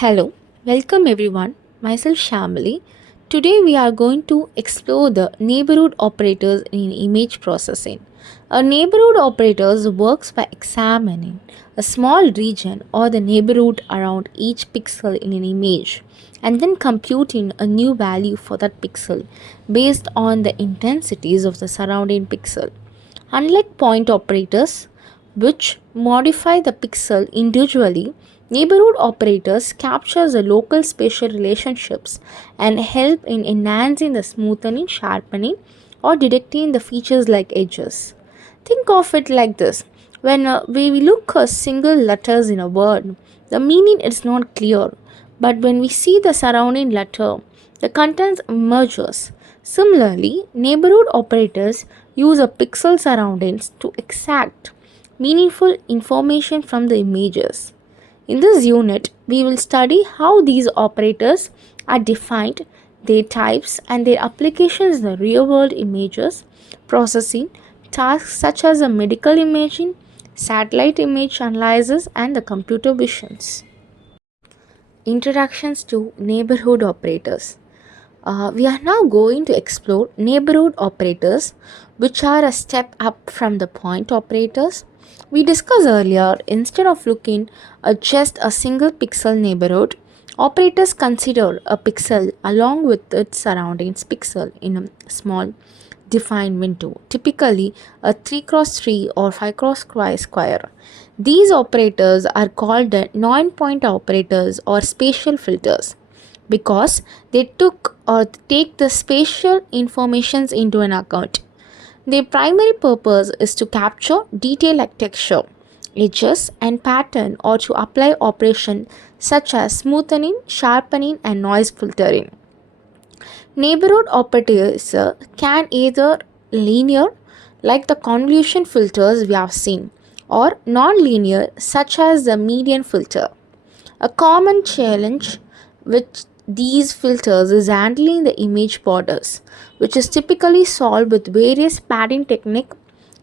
Hello, welcome everyone. Myself Shamali. Today we are going to explore the neighborhood operators in image processing. A neighborhood operator works by examining a small region or the neighborhood around each pixel in an image and then computing a new value for that pixel based on the intensities of the surrounding pixel. Unlike point operators, which modify the pixel individually, neighborhood operators capture the local spatial relationships and help in enhancing the smoothing, sharpening, or detecting the features like edges. Think of it like this. When we look at single letters in a word, the meaning is not clear. But when we see the surrounding letter, the content emerges. Similarly, neighborhood operators use a pixel surroundings to extract meaningful information from the images. In this unit, we will study how these operators are defined, their types, and their applications in the real world images processing tasks such as the medical imaging, satellite image analysis, and the computer visions. Introductions to neighborhood operators. We are now going to explore neighborhood operators, which are a step up from the point operators. We discussed earlier, instead of looking at just a single pixel neighborhood, operators consider a pixel along with its surroundings pixel in a small defined window, typically a 3x3 or 5x5 square. These operators are called the non-point operators or spatial filters because they took or take the spatial informations into an account. Their primary purpose is to capture detail like texture, edges, and pattern, or to apply operation such as smoothing, sharpening, and noise filtering. Neighborhood operators can either linear like the convolution filters we have seen or non-linear such as the median filter. A common challenge with these filters is handling the image borders, which is typically solved with various padding techniques.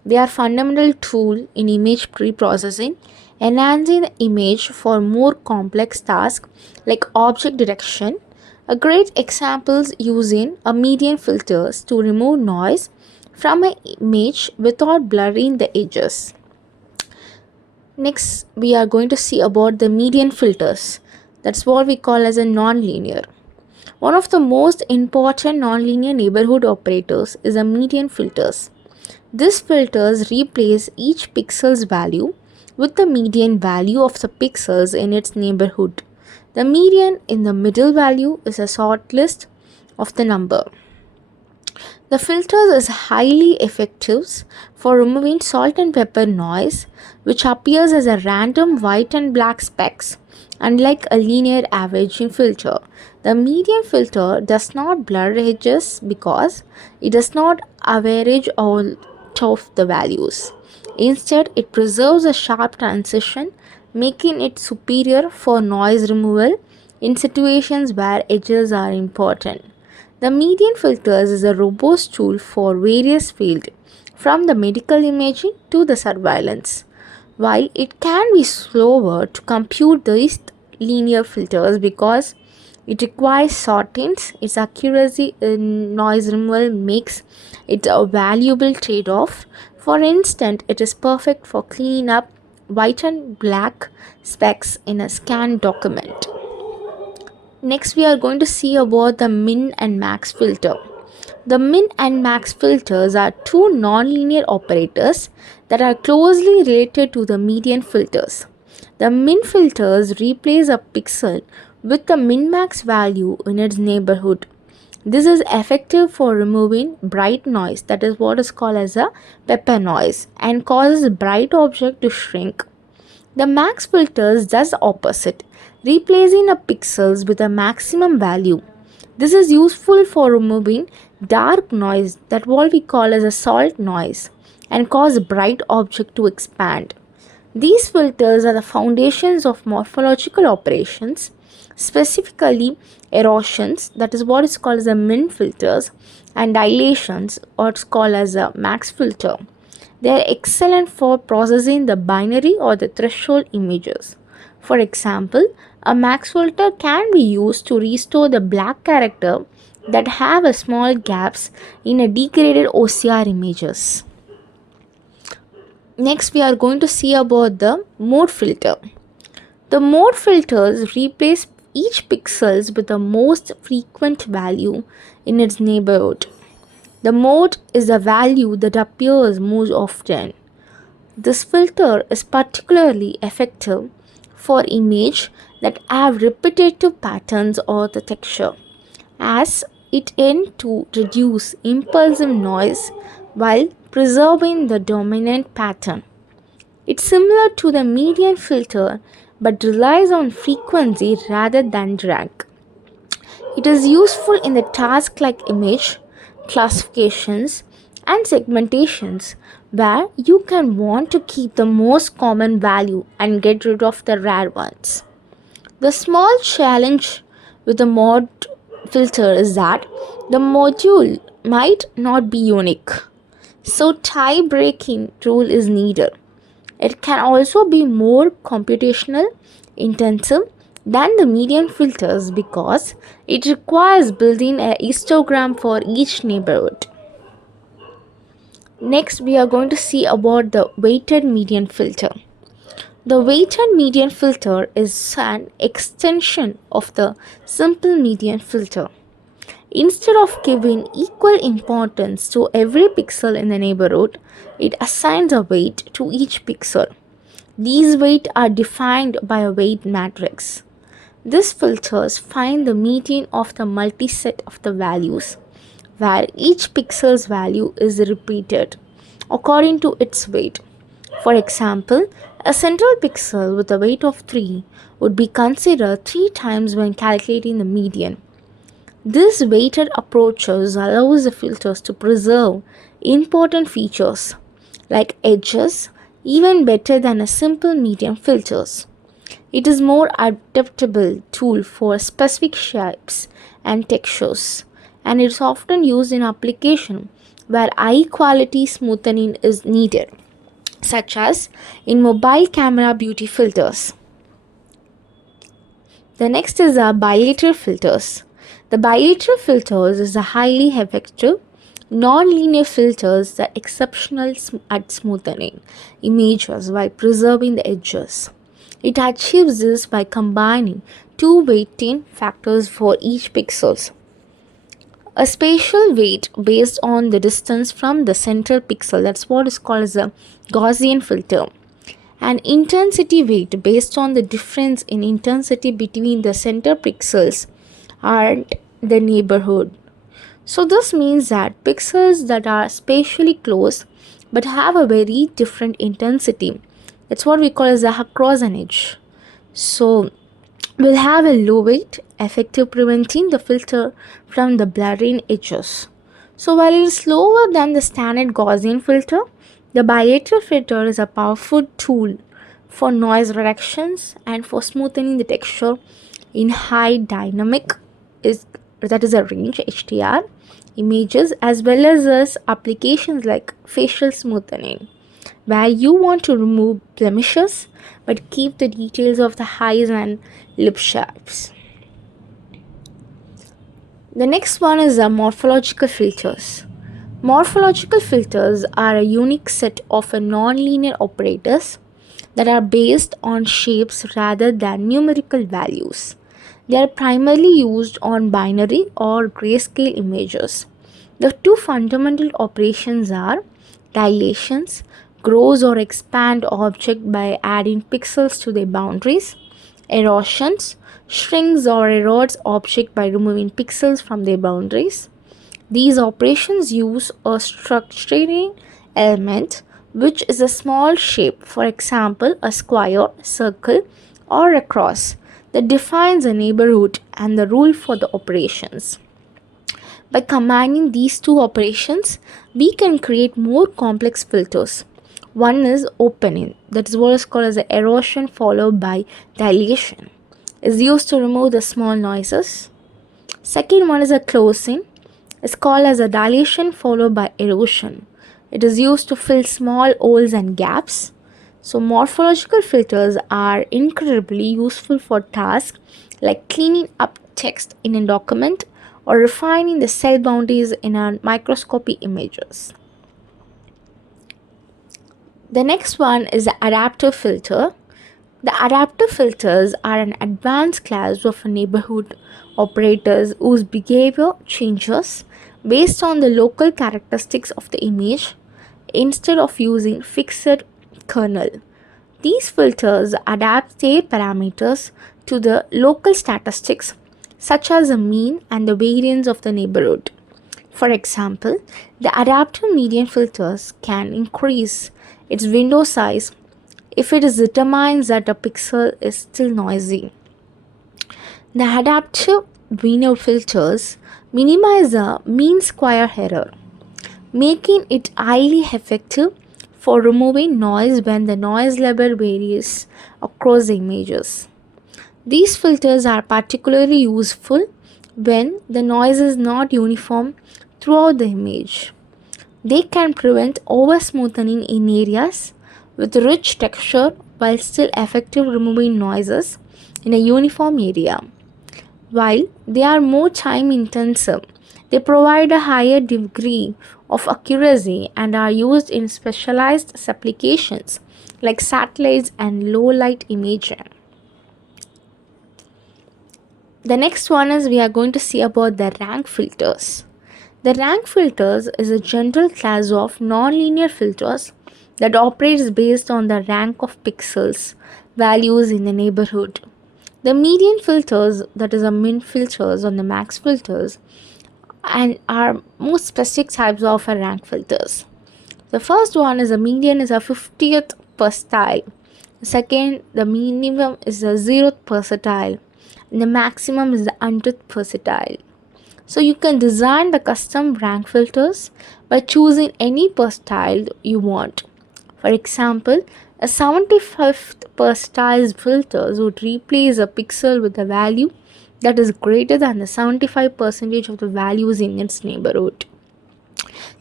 They are fundamental tool in image pre-processing, enhancing the image for more complex tasks like object detection. A great example is using a median filters to remove noise from an image without blurring the edges. Next, we are going to see about the median filters. That's what we call as a nonlinear. One of the most important nonlinear neighborhood operators is a median filters. These filters replace each pixel's value with the median value of the pixels in its neighborhood. The median in the middle value is a sort list of the number. The filters is highly effective for removing salt and pepper noise, which appears as a random white and black specks. Unlike a linear averaging filter, the median filter does not blur edges because it does not average all of the values. Instead, it preserves a sharp transition, making it superior for noise removal in situations where edges are important. The median filters is a robust tool for various fields, from the medical imaging to the surveillance. While it can be slower to compute these linear filters because it requires sortings, its accuracy in noise removal makes it a valuable trade-off. For instance, it is perfect for cleaning up white and black specks in a scanned document. Next, we are going to see about the min and max filter. The min and max filters are two nonlinear operators that are closely related to the median filters. The min filters replace a pixel with the min-max value in its neighborhood. This is effective for removing bright noise, that is what is called as a pepper noise, and causes bright object to shrink. The max filters does the opposite, replacing a pixels with a maximum value. This is useful for removing dark noise, that what we call as a salt noise, and cause bright object to expand. These filters are the foundations of morphological operations, specifically erosions, that is what is called as a min filters, and dilations, or it's called as a max filter. They are excellent for processing the binary or the threshold images. For example, a max filter can be used to restore the black character that have a small gaps in a degraded OCR images. Next, we are going to see about the mode filter. The mode filters replace each pixels with the most frequent value in its neighborhood. The mode is the value that appears most often. This filter is particularly effective for images that have repetitive patterns or the texture, as it aims to reduce impulsive noise while preserving the dominant pattern. It's similar to the median filter but relies on frequency rather than drag. It is useful in the task like image classifications and segmentations where you can want to keep the most common value and get rid of the rare ones. The small challenge with the mod filter is that the module might not be unique, so tie breaking rule is needed. It can also be more computational intensive than the median filters because it requires building a histogram for each neighborhood. Next, we are going to see about the weighted median filter. The weighted median filter is an extension of the simple median filter. Instead of giving equal importance to every pixel in the neighborhood, it assigns a weight to each pixel. These weights are defined by a weight matrix. These filters find the median of the multiset of the values, where each pixel's value is repeated according to its weight. For example, a central pixel with a weight of 3 would be considered 3 times when calculating the median. This weighted approaches allows the filters to preserve important features like edges even better than a simple median filters. It is more adaptable tool for specific shapes and textures, and it is often used in application where high quality smoothing is needed, such as in mobile camera beauty filters. The next is our bilateral filters. The bilateral filters is a highly effective non-linear filters that are exceptional at smoothing images while preserving the edges. It achieves this by combining two weighting factors for each pixels. A spatial weight based on the distance from the central pixel, that's what is called as a Gaussian filter. An intensity weight based on the difference in intensity between the center pixels and the neighborhood. So this means that pixels that are spatially close but have a very different intensity, that's what we call as a across an edge. So will have a low weight, effective preventing the filter from the blurring edges. So while it is slower than the standard Gaussian filter, the bilateral filter is a powerful tool for noise reductions and for smoothing the texture in high dynamic that is a range HDR images, as well as applications like facial smoothing, where you want to remove blemishes but keep the details of the eyes and lip shapes. The next one is the morphological filters. Morphological filters are a unique set of non-linear operators that are based on shapes rather than numerical values. They are primarily used on binary or grayscale images. The two fundamental operations are dilations, grows or expand object by adding pixels to their boundaries, erosions, shrinks or erodes object by removing pixels from their boundaries. These operations use a structuring element which is a small shape, for example a square, circle or a cross, that defines a neighborhood and the rule for the operations. By combining these two operations, we can create more complex filters. One is opening, that is what is called as the erosion followed by dilation. Is used to remove the small noises. Second one is a closing. It's called as a dilation followed by erosion. It is used to fill small holes and gaps. So, morphological filters are incredibly useful for tasks like cleaning up text in a document or refining the cell boundaries in a microscopy images. The next one is the adaptive filter. The adaptive filters are an advanced class of neighborhood operators whose behavior changes based on the local characteristics of the image instead of using fixed kernel. These filters adapt their parameters to the local statistics such as the mean and the variance of the neighborhood. For example, the adaptive median filters can increase its window size if it is determines that a pixel is still noisy. The adaptive window filters minimize the mean square error, making it highly effective for removing noise when the noise level varies across the images. These filters are particularly useful when the noise is not uniform throughout the image. They can prevent over-smoothing in areas with rich texture while still effectively removing noises in a uniform area. While they are more time intensive, they provide a higher degree of accuracy and are used in specialized applications like satellites and low light imaging. The next one is we are going to see about the rank filters. The rank filters is a general class of nonlinear filters that operates based on the rank of pixels values in the neighborhood. The median filters, that is the min filters on the max filters, and are most specific types of rank filters. The first one is the median is a 50th percentile. The second, the minimum is the 0th percentile. And the maximum is the 100th percentile. So you can design the custom rank filters by choosing any percentile you want. For example, a 75th percentile filters would replace a pixel with a value that is greater than the 75% of the values in its neighborhood.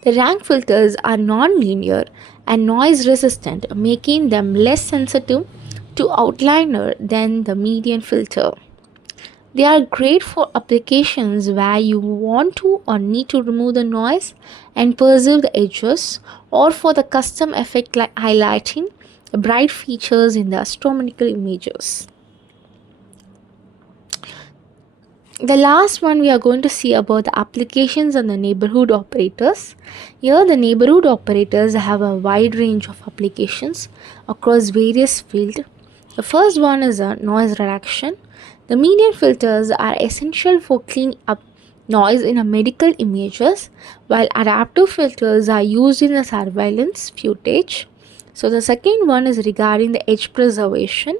The rank filters are non-linear and noise resistant, making them less sensitive to outliner than the median filter. They are great for applications where you want to or need to remove the noise and preserve the edges, or for the custom effect like highlighting the bright features in the astronomical images. The last one we are going to see about the applications on the neighborhood operators. Here the neighborhood operators have a wide range of applications across various fields. The first one is a noise reduction. The median filters are essential for cleaning up noise in a medical images, while adaptive filters are used in the surveillance footage. So the second one is regarding the edge preservation.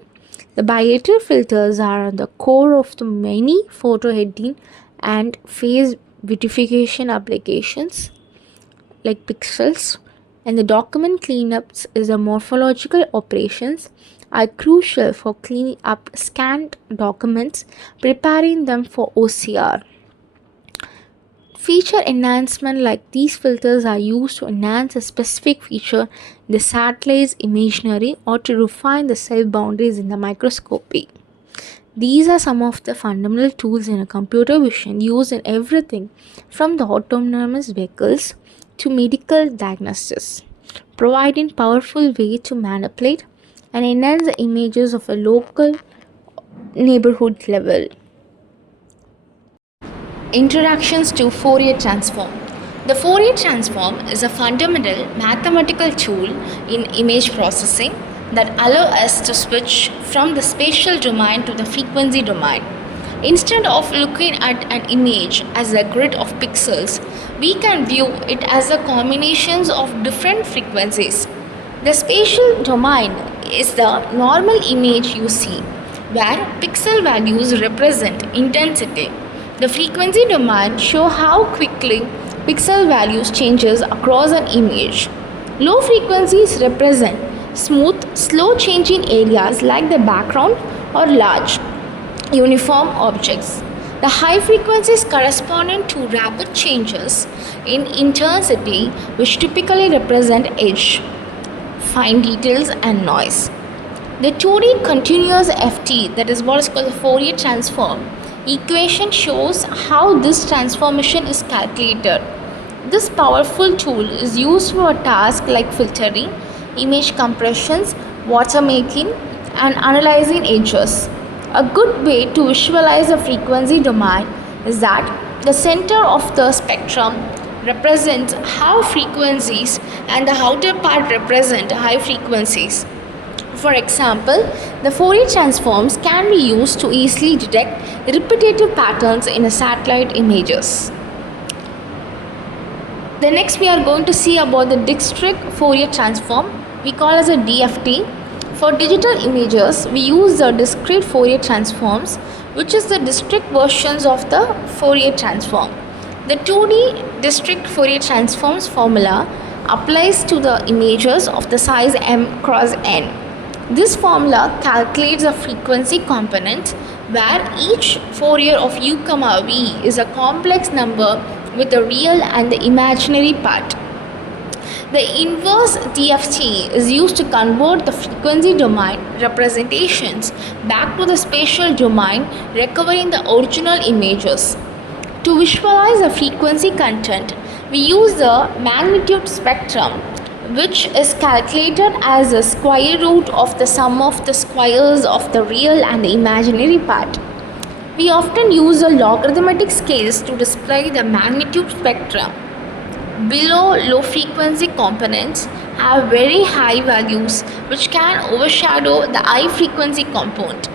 The bilateral filters are the core of the many photo editing and face beautification applications like pixels, and the document cleanups is the morphological operations are crucial for cleaning up scanned documents, preparing them for OCR. Feature enhancement like these filters are used to enhance a specific feature in the satellite's imagery or to refine the cell boundaries in the microscopy. These are some of the fundamental tools in a computer vision used in everything from the autonomous vehicles to medical diagnosis, providing powerful way to manipulate and enhance the images of a local neighborhood level. Introductions to Fourier transform. The Fourier transform is a fundamental mathematical tool in image processing that allows us to switch from the spatial domain to the frequency domain. Instead of looking at an image as a grid of pixels, we can view it as a combinations of different frequencies. The spatial domain is the normal image you see, where pixel values represent intensity. The frequency domain shows how quickly pixel values changes across an image. Low frequencies represent smooth, slow changing areas like the background or large, uniform objects. The high frequencies corresponding to rapid changes in intensity, which typically represent edge. fine details and noise. The 2D continuous FT, that is what is called the Fourier transform, equation shows how this transformation is calculated. This powerful tool is used for a task like filtering, image compressions, watermarking, and analyzing edges. A good way to visualize the frequency domain is that the center of the spectrum represents high frequencies and the outer part represents high frequencies. For example, the Fourier transforms can be used to easily detect repetitive patterns in a satellite images. The next we are going to see about the discrete Fourier transform, we call as a DFT. For digital images, we use the discrete Fourier transforms, which is the discrete versions of the Fourier transform. The 2D discrete Fourier transforms formula applies to the images of the size m cross n. This formula calculates the frequency component where each Fourier of u comma v is a complex number with the real and the imaginary part. The inverse DFT is used to convert the frequency domain representations back to the spatial domain, recovering the original images. To visualize the frequency content, we use the magnitude spectrum, which is calculated as the square root of the sum of the squares of the real and the imaginary part. We often use the logarithmic scales to display the magnitude spectrum. Below low frequency components have very high values which can overshadow the high frequency component.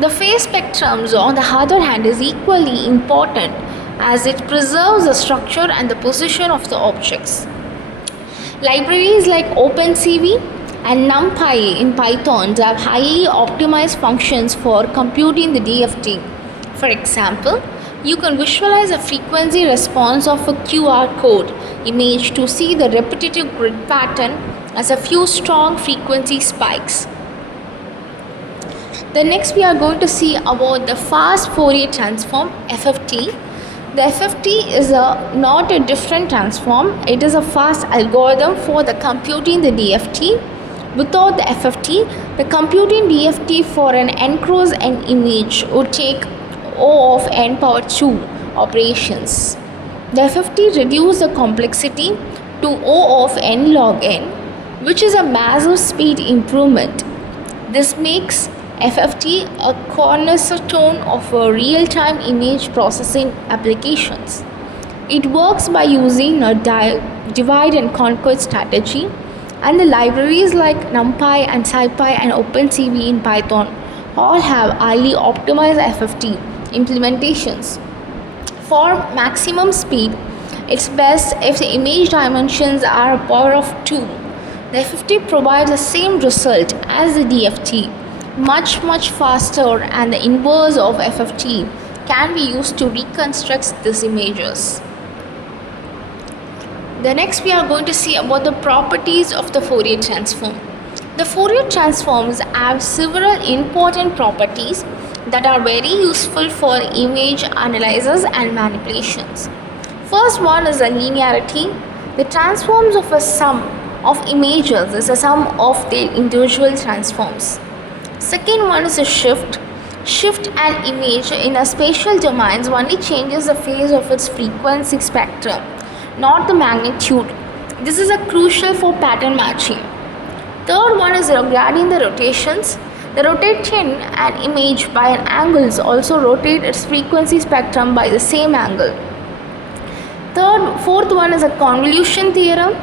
The phase spectrums on the other hand is equally important as it preserves the structure and the position of the objects. Libraries like OpenCV and NumPy in Python have highly optimized functions for computing the DFT. For example, you can visualize a frequency response of a QR code image to see the repetitive grid pattern as a few strong frequency spikes. The next we are going to see about the fast Fourier transform FFT. The FFT is not a different transform, it is a fast algorithm for the computing the DFT. Without the FFT, the computing DFT for an n cross n image would take O of n power 2 operations. The FFT reduces the complexity to O of n log n, which is a massive speed improvement. This makes FFT a cornerstone of real-time image processing applications. It works by using a divide and conquer strategy, and the libraries like NumPy and SciPy and OpenCV in Python all have highly optimized FFT implementations. For maximum speed, it's best if the image dimensions are a power of 2. The FFT provides the same result as the DFT, much faster, and the inverse of FFT can be used to reconstruct these images. The next we are going to see about the properties of the Fourier transform. The Fourier transforms have several important properties that are very useful for image analysis and manipulations. First one is the linearity. The transforms of a sum of images is a sum of their individual transforms. Second one is a shift. Shift an image in a spatial domains only changes the phase of its frequency spectrum, not the magnitude. This is a crucial for pattern matching. Third one is regarding the rotations. The rotating an image by an angle also rotate its frequency spectrum by the same angle. Fourth one is a convolution theorem.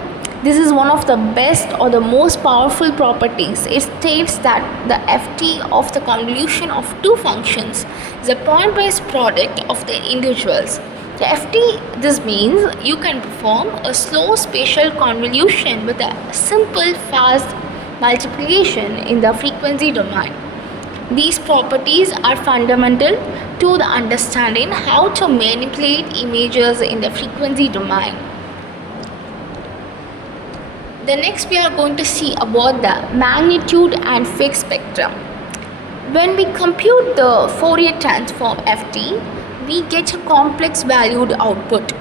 This is one of the best or the most powerful properties. It states that the FT of the convolution of two functions is a point-wise product of the individuals. The FT, this means you can perform a slow spatial convolution with a simple fast multiplication in the frequency domain. These properties are fundamental to the understanding how to manipulate images in the frequency domain. The next we are going to see about the magnitude and fixed spectrum. When we compute the Fourier transform FT, we get a complex valued output.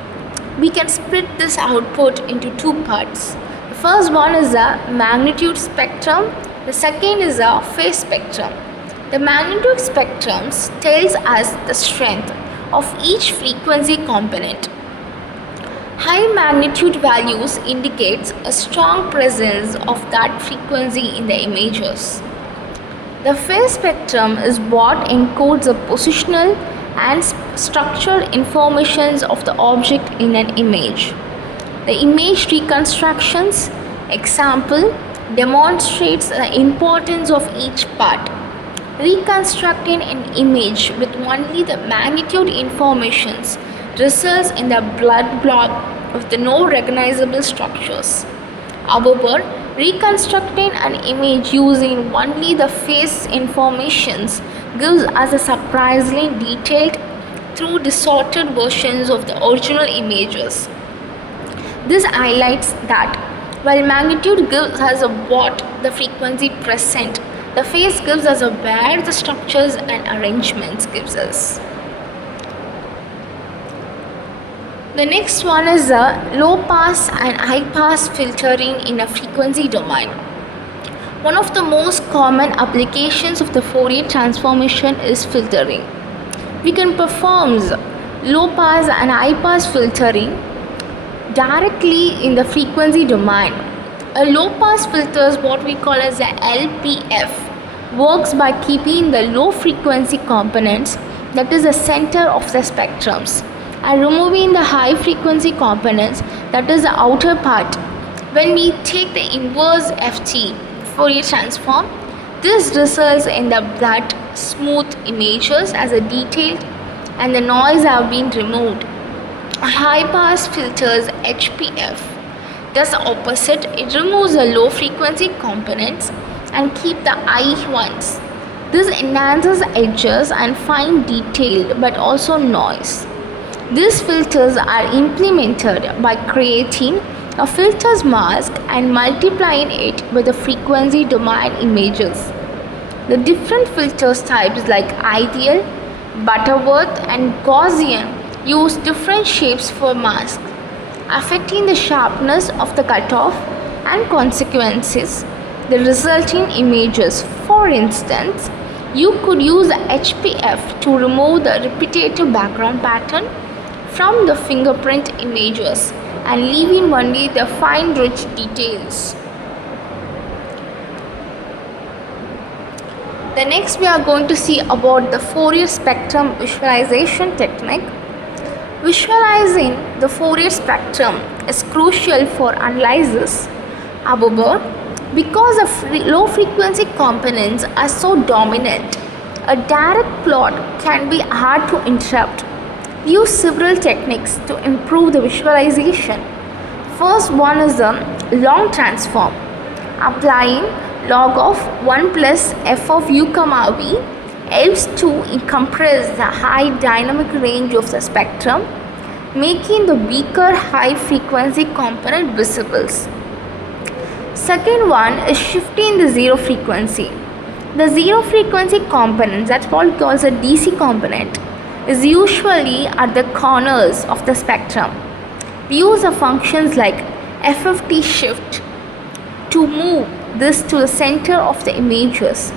We can split this output into two parts. The First one is the magnitude spectrum, the second is the phase spectrum. The magnitude spectrum tells us the strength of each frequency component. High magnitude values indicates a strong presence of that frequency in the images. The phase spectrum is what encodes the positional and structural informations of the object in an image. The image reconstructions example demonstrates the importance of each part. Reconstructing an image with only the magnitude informations results in the blood block with the no recognizable structures. However, reconstructing an image using only the phase informations gives us a surprisingly detailed through distorted versions of the original images. This highlights that while magnitude gives us a what the frequency present, the phase gives us a where the structures and arrangements gives us. The next one is the low pass and high pass filtering in a frequency domain. One of the most common applications of the Fourier transformation is filtering. We can perform low pass and high pass filtering directly in the frequency domain. A low pass filter is what we call as a LPF, works by keeping the low frequency components, that is the center of the spectrums, and removing the high frequency components, that is the outer part. When we take the inverse FT Fourier transform, this results in the flat smooth images as a detailed and the noise have been removed. High pass filters HPF does the opposite. It removes the low frequency components and keep the high ones. This enhances edges and fine detail but also noise. These filters are implemented by creating a filter's mask and multiplying it with the frequency domain images. The different filters types like ideal, Butterworth and Gaussian use different shapes for mask, affecting the sharpness of the cutoff and consequences the resulting images. For instance, you could use the HPF to remove the repetitive background pattern from the fingerprint images and leaving only the fine rich details. The next we are going to see about the Fourier spectrum visualization technique. Visualizing the Fourier spectrum is crucial for analysis. However, because the low frequency components are so dominant, a direct plot can be hard to interrupt. We use several techniques to improve the visualization. First one is the long transform. Applying log of 1 plus f of u comma v helps to compress the high dynamic range of the spectrum, making the weaker high frequency component visible. Second one is shifting the zero frequency. The zero frequency component, that's what calls a DC component, is usually at the corners of the spectrum. We use the functions like FFT shift to move this to the center of the images,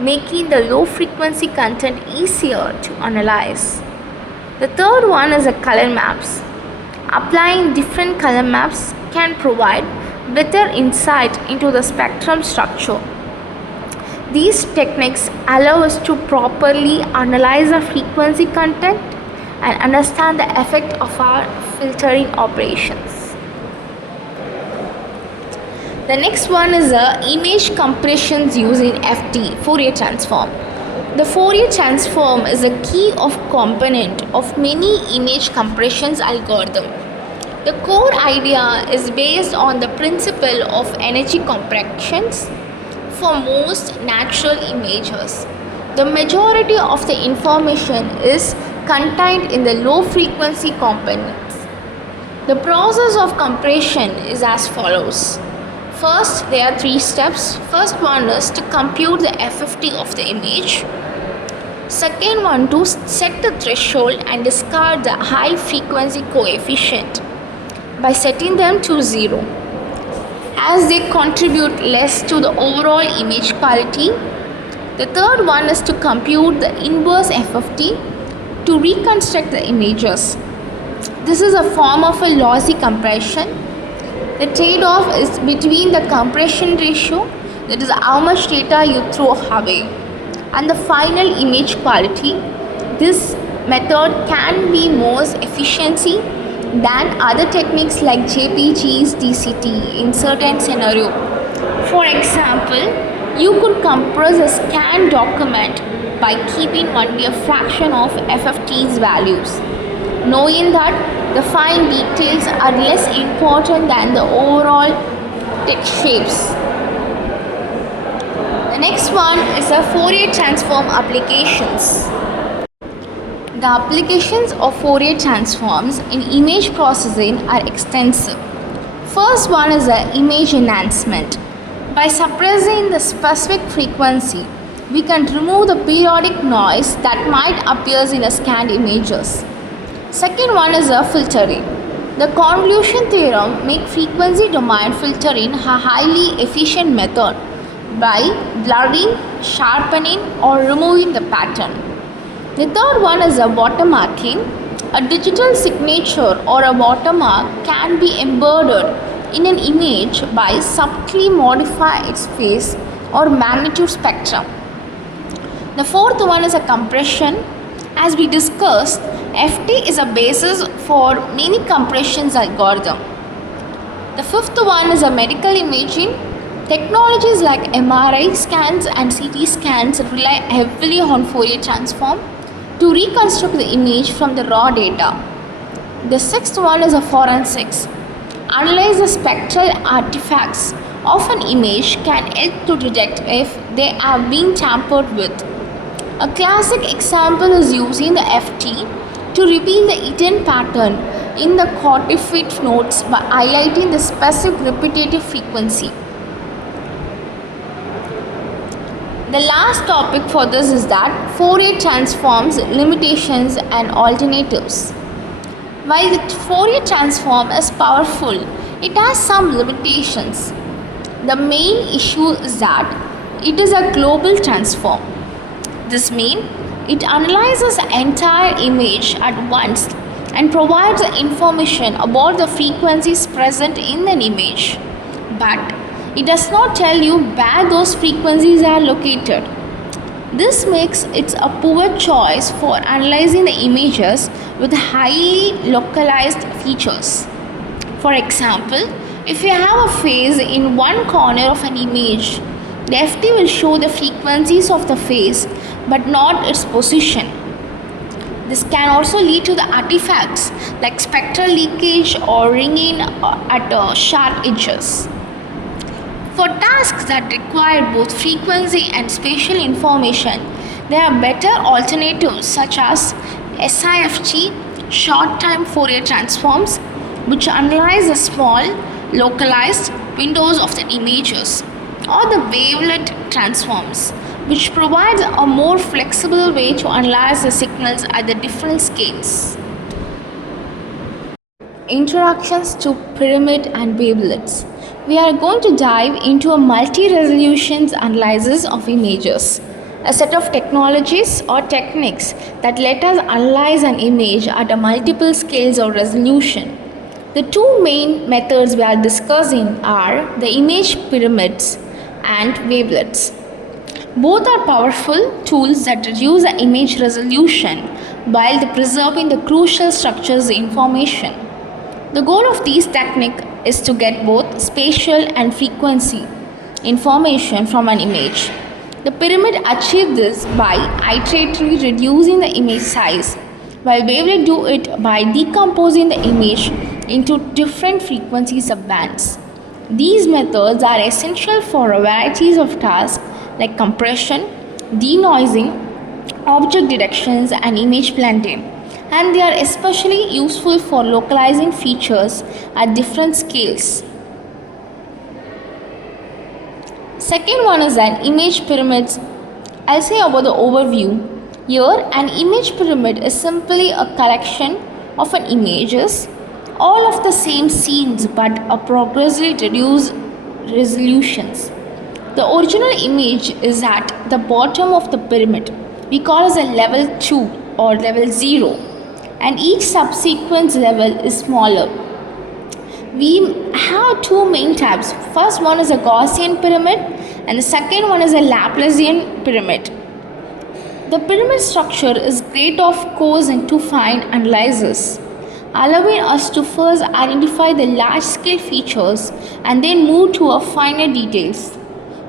making the low frequency content easier to analyze. The third one is the color maps. Applying different color maps can provide better insight into the spectrum structure. These techniques allow us to properly analyze the frequency content and understand the effect of our filtering operations. The next one is the image compressions using FT, Fourier transform. The Fourier transform is a key of component of many image compressions algorithm. The core idea is based on the principle of energy compressions for most natural images. The majority of the information is contained in the low frequency components. The process of compression is as follows. First, there are 3 steps. First one is to compute the FFT of the image. Second one, to set the threshold and discard the high frequency coefficient by setting them to 0. as they contribute less to the overall image quality. The third one is to compute the inverse FFT to reconstruct the images. This is a form of a lossy compression. The trade-off is between the compression ratio, that is how much data you throw away, and the final image quality. This method can be more efficiency than other techniques like JPGs, DCT in certain scenario. For example, you could compress a scanned document by keeping only a fraction of FFT's values, knowing that the fine details are less important than the overall text shapes. The next one is the Fourier transform applications. The applications of Fourier transforms in image processing are extensive. First one is the image enhancement. By suppressing the specific frequency, we can remove the periodic noise that might appear in a scanned images. Second one is a filtering. The convolution theorem makes frequency domain filtering a highly efficient method by blurring, sharpening or removing the pattern. The third one is a watermarking. A digital signature or a watermark can be embedded in an image by subtly modifying its phase or magnitude spectrum. The fourth one is a compression. As we discussed, FT is a basis for many compressions algorithm. The fifth one is a medical imaging. Technologies like MRI scans and CT scans rely heavily on Fourier transform to reconstruct the image from the raw data. The sixth one is a forensics. Analyze the spectral artifacts of an image can help to detect if they are being tampered with. A classic example is using the FT to reveal the hidden pattern in the cortified notes by highlighting the specific repetitive frequency. The last topic for this is that Fourier transforms, limitations and alternatives. While the Fourier transform is powerful, it has some limitations. The main issue is that it is a global transform. This means it analyzes the entire image at once and provides information about the frequencies present in an image. But it does not tell you where those frequencies are located. This makes it a poor choice for analyzing the images with highly localized features. For example, if you have a face in one corner of an image, the FT will show the frequencies of the face but not its position. This can also lead to the artifacts like spectral leakage or ringing at sharp edges. For tasks that require both frequency and spatial information, there are better alternatives such as SIFT, short-time Fourier transforms, which analyze the small, localized windows of the images, or the wavelet transforms, which provides a more flexible way to analyze the signals at the different scales. Introductions to pyramid and wavelets. We are going to dive into a multi-resolution analysis of images, a set of technologies or techniques that let us analyze an image at a multiple scales of resolution. The two main methods we are discussing are the image pyramids and wavelets. Both are powerful tools that reduce the image resolution while preserving the crucial structures information. The goal of these techniques is to get both spatial and frequency information from an image. The pyramid achieves this by iteratively reducing the image size, while wavelet do it by decomposing the image into different frequency subbands. These methods are essential for varieties of tasks like compression, denoising, object detections and image blending, and they are especially useful for localizing features at different scales. Second one is an image pyramids. I'll say about the overview. Here, an image pyramid is simply a collection of images, all of the same scenes but a progressively reduced resolutions. The original image is at the bottom of the pyramid. We call as a level 2 or level 0, and each subsequent level is smaller. We have two main types. First one is a Gaussian pyramid and the second one is a Laplacian pyramid. The pyramid structure is great of course into fine analysis, allowing us to first identify the large scale features and then move to a finer details.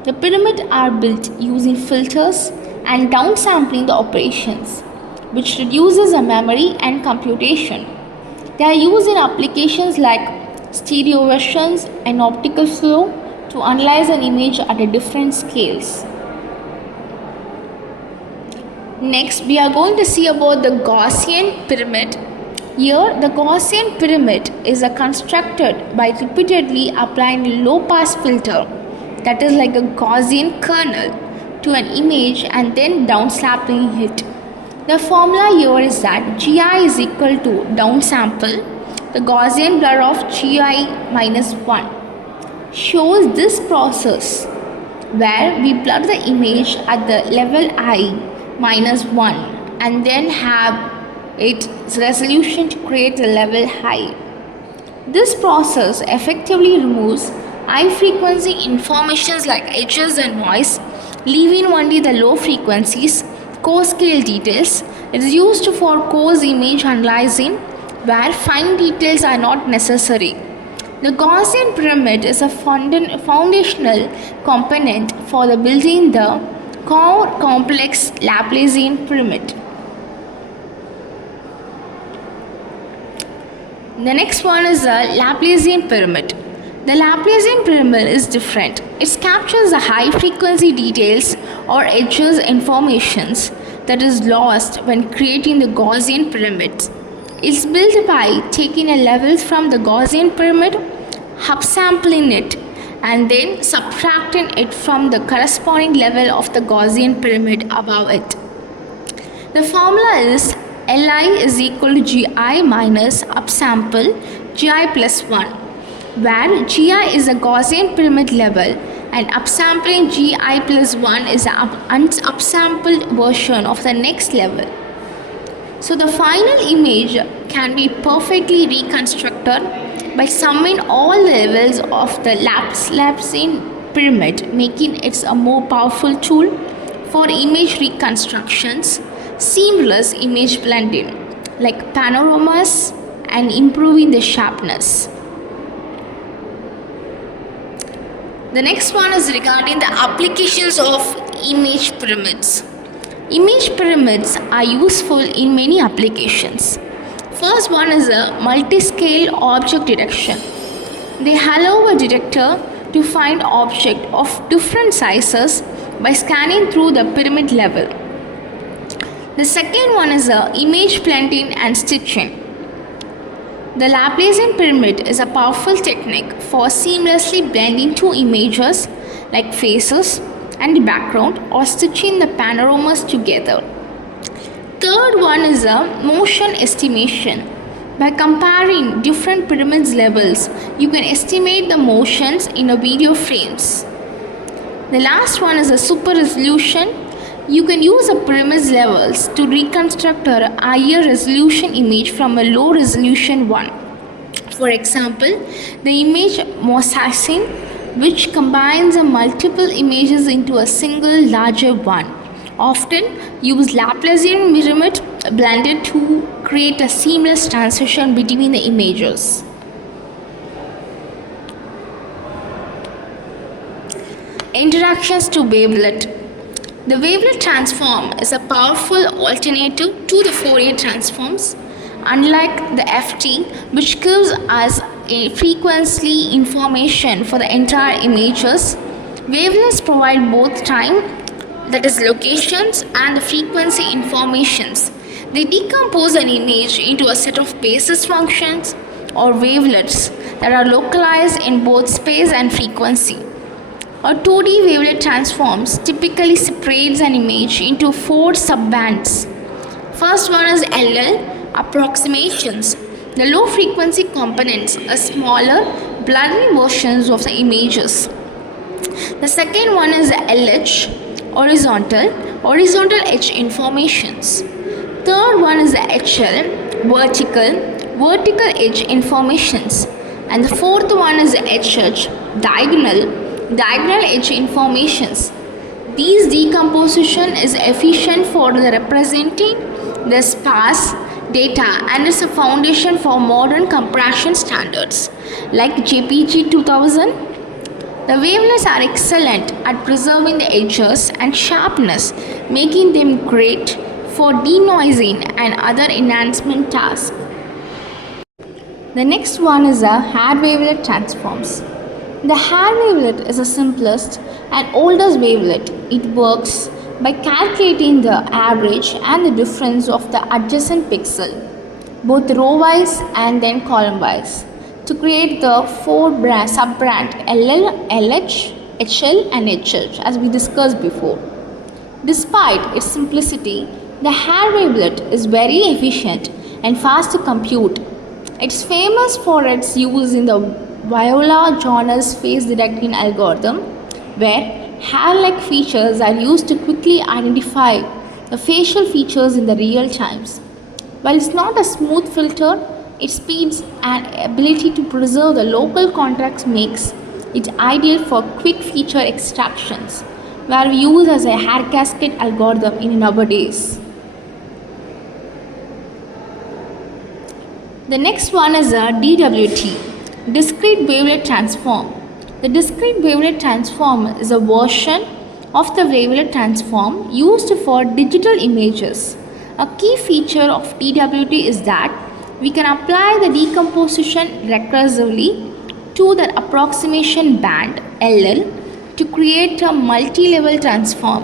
The pyramids are built using filters and downsampling the operations, which reduces the memory and computation. They are used in applications like stereo versions and optical flow to analyze an image at a different scales. Next, we are going to see about the Gaussian pyramid. Here, the Gaussian pyramid is constructed by repeatedly applying a low-pass filter, that is like a Gaussian kernel, to an image and then downsampling it. The formula here is that Gi is equal to downsample the Gaussian blur of Gi minus 1. Shows this process where we blur the image at the level I minus 1 and then have its resolution to create the level high. This process effectively removes high frequency informations like edges and noise, leaving only the low frequencies, coarse scale details. It is used for coarse image analyzing where fine details are not necessary. The Gaussian pyramid is a foundational component for the building the core complex Laplacian pyramid. The next one is the Laplacian pyramid. The Laplacian pyramid is different. It captures the high frequency details or edges informations that is lost when creating the Gaussian pyramids. It's built by taking a level from the Gaussian pyramid, upsampling it, and then subtracting it from the corresponding level of the Gaussian pyramid above it. The formula is Li is equal to Gi minus upsample Gi plus 1, where Gi is a Gaussian pyramid level and upsampling Gi plus 1 is an upsampled version of the next level. So the final image can be perfectly reconstructed by summing all the levels of the Laplacian pyramid, making it a more powerful tool for image reconstructions, seamless image blending like panoramas, and improving the sharpness. The next one is regarding the applications of image pyramids. Image pyramids are useful in many applications. First one is a multi-scale object detection. They allow a detector to find objects of different sizes by scanning through the pyramid level. The second one is a image blending and stitching. The Laplacian pyramid is a powerful technique for seamlessly blending two images like faces and the background or stitching the panoramas together. Third one is a motion estimation. By comparing different pyramids levels, you can estimate the motions in a video frames. The last one is a super resolution. You can use the pyramid levels to reconstruct a higher resolution image from a low resolution one. For example, the image mosaicing, which combines multiple images into a single larger one, often use Laplacian pyramid blended to create a seamless transition between the images. Interactions to wavelet. The wavelet transform is a powerful alternative to the Fourier transforms. Unlike the FT, which gives us a frequency information for the entire images, wavelets provide both time, that is locations, and the frequency informations. They decompose an image into a set of basis functions or wavelets that are localized in both space and frequency. A 2D wavelet transforms typically separates an image into 4 subbands. First one is LL, approximations. The low frequency components are smaller, blurry versions of the images. The second one is the LH, horizontal edge informations. Third one is the HL, vertical edge informations. And the fourth one is the HH, diagonal edge informations. These decomposition is efficient for the representing the sparse data and is a foundation for modern compression standards like JPG 2000. The wavelets are excellent at preserving the edges and sharpness, making them great for denoising and other enhancement tasks. The next one is the Hare wavelet transforms. The Hare wavelet is the simplest and oldest wavelet. It works by calculating the average and the difference of the adjacent pixel, both row-wise and then column-wise, to create the four sub-brand LL, LH, HL and HH as we discussed before. Despite its simplicity, the Hare wavelet is very efficient and fast to compute. It's famous for its use in the Viola-Jones face detection algorithm, where hair-like features are used to quickly identify the facial features in the real times. While it's not a smooth filter, its speed and ability to preserve the local context makes it ideal for quick feature extractions, where we use as a hair cascade algorithm in nowadays. The next one is a DWT, discrete wavelet transform. The discrete wavelet transform is a version of the wavelet transform used for digital images. A key feature of DWT is that we can apply the decomposition recursively to the approximation band LL to create a multi-level transform.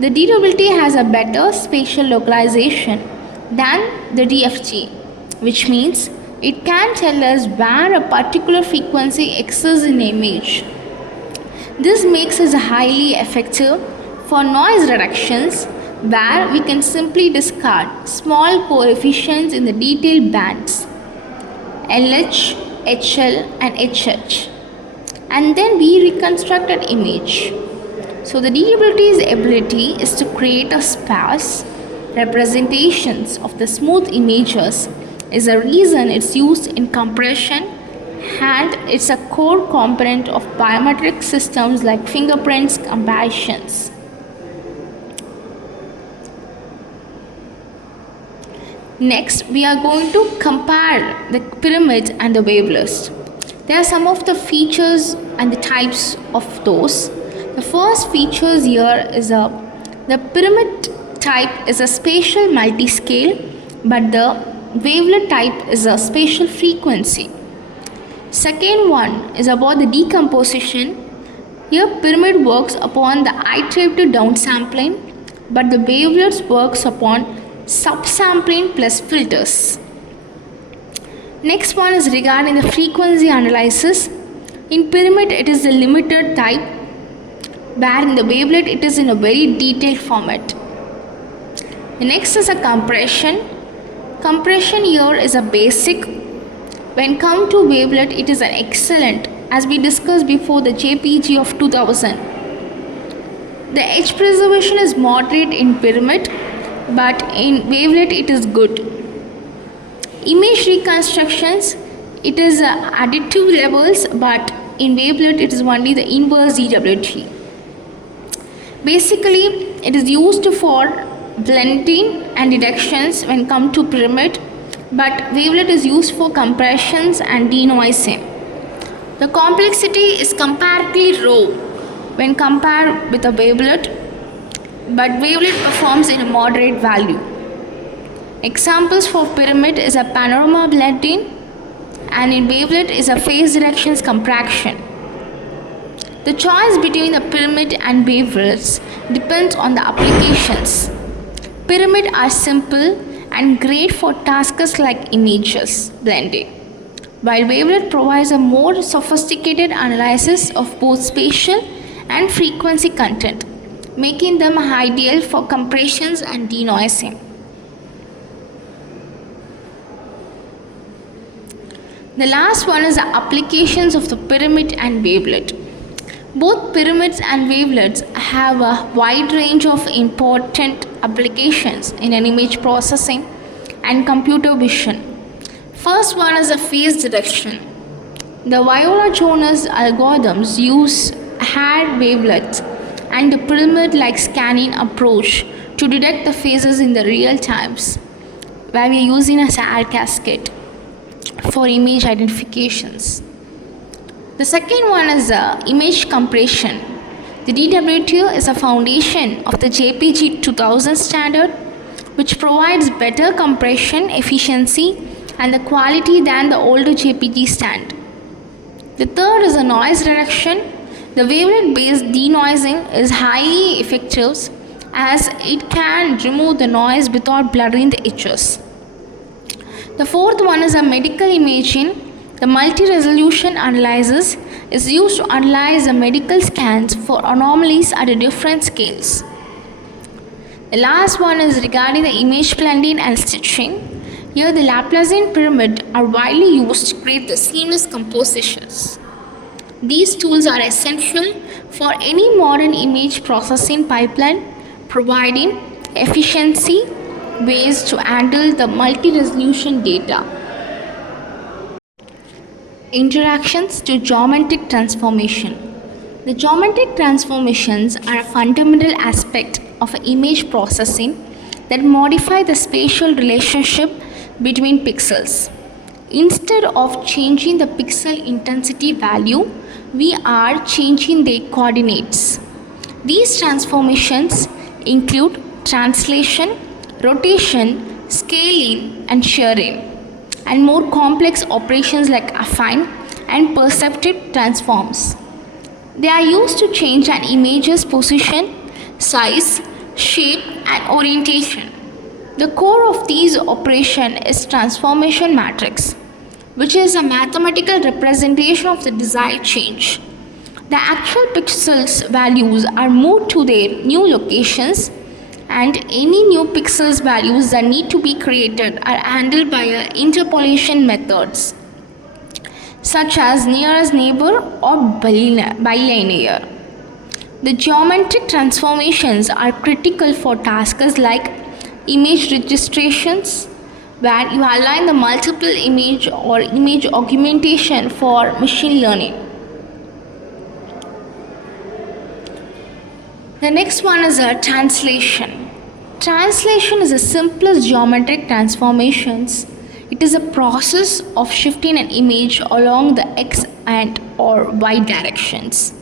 The DWT has a better spatial localization than the DFT, which means it can tell us where a particular frequency exists in the image. This makes us highly effective for noise reductions, where we can simply discard small coefficients in the detailed bands LH, HL and HH, and then we reconstruct an image. So the DWT's ability is to create a sparse representations of the smooth images is a reason it's used in compression, and it's a core component of biometric systems like fingerprints comparisons. Next, we are going to compare the pyramid and the wave list. There are some of the features and the types of those. The first features here is the pyramid type is a spatial multi-scale, but the wavelet type is a spatial frequency. Second one is about the decomposition. Here pyramid works upon the iterative downsampling, but the wavelets works upon subsampling plus filters. Next one is regarding the frequency analysis. In pyramid it is the limited type, where in the wavelet it is in a very detailed format. The next is a compression. Compression here is a basic. When come to wavelet, it is an excellent, as we discussed before, the JPG of 2000. The edge preservation is moderate in pyramid, but in wavelet it is good. Image reconstructions, it is additive levels, but in wavelet it is only the inverse DWT. Basically, it is used for blending and deductions when come to pyramid, but wavelet is used for compressions and denoising. The complexity is comparatively low when compared with a wavelet, but wavelet performs in a moderate value. Examples for pyramid is a panorama blending, and in wavelet is a phase directions compression. The choice between the pyramid and wavelets depends on the applications. Pyramid are simple and great for tasks like images blending, while wavelet provides a more sophisticated analysis of both spatial and frequency content, making them ideal for compressions and denoising. The last one is the applications of the pyramid and wavelet. Both pyramids and wavelets have a wide range of important applications in an image processing and computer vision. First one is a phase detection. The Viola-Jonas algorithms use had wavelets and a pyramid-like scanning approach to detect the phases in the real times, where we are using a SAR cascade for image identifications. The second one is image compression. The DWT is a foundation of the JPG 2000 standard, which provides better compression efficiency and the quality than the older JPG standard. The third is a noise reduction. The wavelet-based denoising is highly effective as it can remove the noise without blurring the edges. The fourth one is a medical imaging. The multi-resolution analysis is used to analyze the medical scans for anomalies at different scales. The last one is regarding the image blending and stitching. Here the Laplacian pyramid are widely used to create the seamless compositions. These tools are essential for any modern image processing pipeline, providing efficiency ways to handle the multi-resolution data. Interactions to geometric transformation. The geometric transformations are a fundamental aspect of image processing that modify the spatial relationship between pixels. Instead of changing the pixel intensity value, we are changing their coordinates. These transformations include translation, rotation, scaling, and shearing, and more complex operations like affine and perceptive transforms. They are used to change an image's position, size, shape, and orientation. The core of these operations is transformation matrix, which is a mathematical representation of the desired change. The actual pixels values are moved to their new locations, and any new pixels values that need to be created are handled by interpolation methods such as nearest neighbor or bilinear. The geometric transformations are critical for tasks like image registrations, where you align the multiple image or image augmentation for machine learning. The next one is a translation. Translation is the simplest geometric transformations. It is a process of shifting an image along the x and or y directions.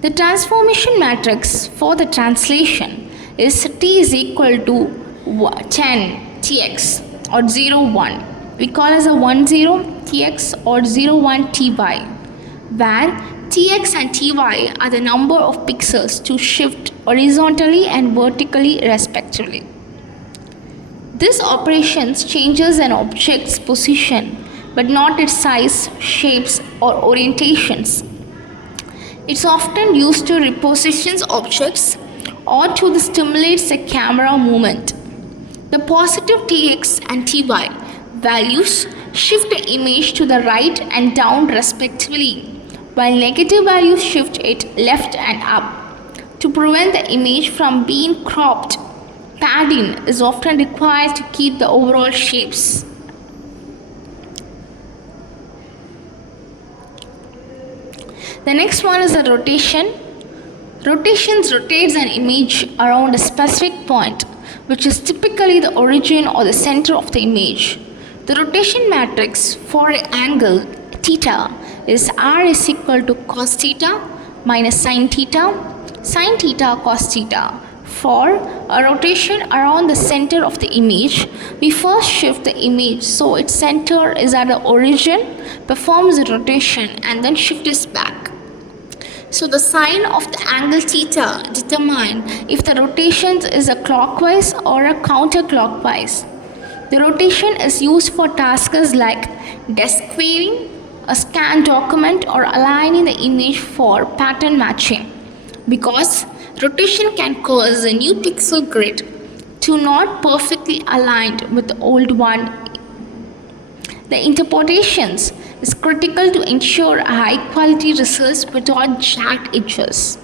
The transformation matrix for the translation is t is equal to 10 tx or 0 1. We call as a 10 tx or 0 1 ty, where tx and ty are the number of pixels to shift horizontally and vertically respectively. This operation changes an object's position but not its size, shapes, or orientations. It's often used to reposition objects or to stimulate the camera movement. The positive tx and ty values shift the image to the right and down respectively, while negative values shift it left and up. To prevent the image from being cropped, padding is often required to keep the overall shapes. The next one is the rotation. Rotations rotates an image around a specific point, which is typically the origin or the center of the image. The rotation matrix for an angle theta is r is equal to cos theta minus sin theta cos theta. For a rotation around the center of the image, we first shift the image so its center is at the origin, performs the rotation, and then shift it back. So the sign of the angle theta determine if the rotation is a clockwise or a counterclockwise. The rotation is used for tasks like desk clearing, a scan document, or aligning the image for pattern matching, because rotation can cause a new pixel grid to not perfectly aligned with the old one. The interpolations is critical to ensure high quality results without jagged edges.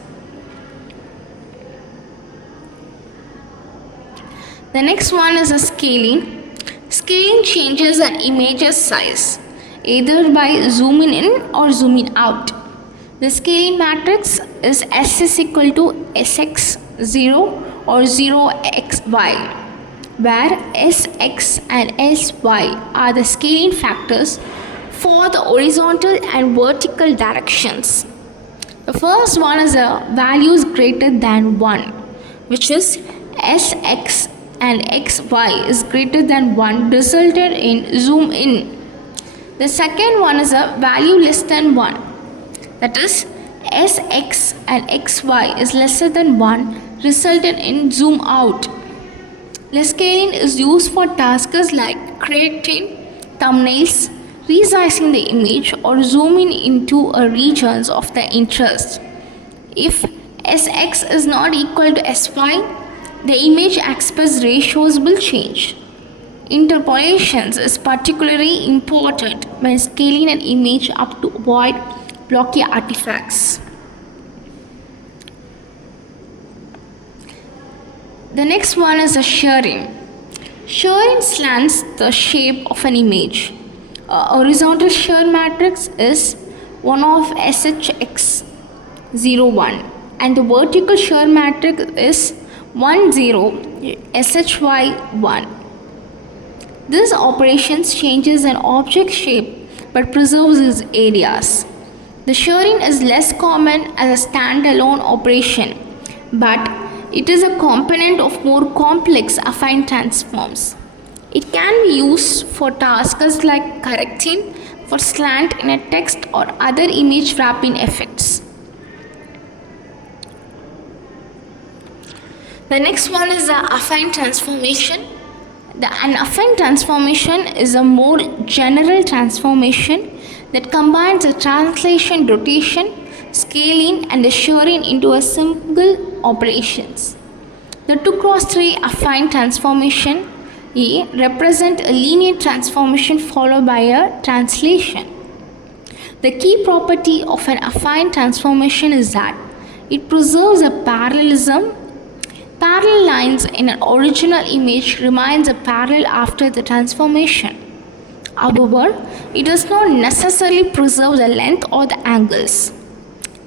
The next one is a scaling. Scaling changes an image's size either by zooming in or zooming out. The scaling matrix is S is equal to Sx0 or 0xy, where Sx and Sy are the scaling factors for the horizontal and vertical directions. The first one is a values greater than 1, which is Sx and xy is greater than 1 resulted in zoom in. The second one is a value less than 1, that is Sx and xy is lesser than 1 resulted in zoom out. The scaling is used for tasks like creating thumbnails, resizing the image, or zooming into a regions of the interest. If Sx is not equal to Sy, the image aspect ratios will change. Interpolations is particularly important when scaling an image up to avoid blocky artifacts. The next one is a shearing. Shearing slants the shape of an image. A horizontal shear matrix is 1 of SHX01 and the vertical shear matrix is 10 SHY1. This operation changes an object shape but preserves its areas. The shearing is less common as a standalone operation, but it is a component of more complex affine transforms. It can be used for tasks like correcting for slant in a text or other image wrapping effects. The next one is the affine transformation. An affine transformation is a more general transformation that combines the translation, rotation, scaling and the shearing into a single operations. The 2x3 affine transformation A represent a linear transformation followed by a translation. The key property of an affine transformation is that it preserves a parallelism. Parallel lines in an original image remains a parallel after the transformation. However, it does not necessarily preserve the length or the angles.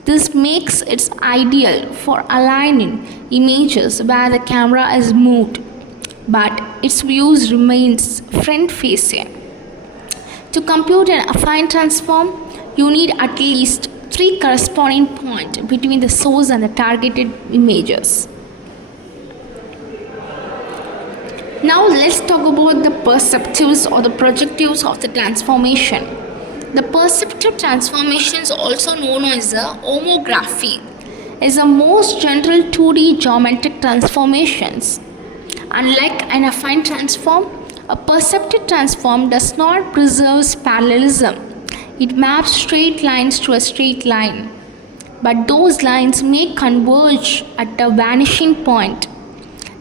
This makes it ideal for aligning images where the camera is moved, but its views remains front facing. To compute an affine transform, you need at least 3 corresponding points between the source and the targeted images. Now let's talk about the perceptives or the projectives of the transformation. The perceptive transformations, also known as the homography, is the most general 2D geometric transformations. Unlike an affine transform, a perceptive transform does not preserve parallelism. It maps straight lines to a straight line, but those lines may converge at a vanishing point.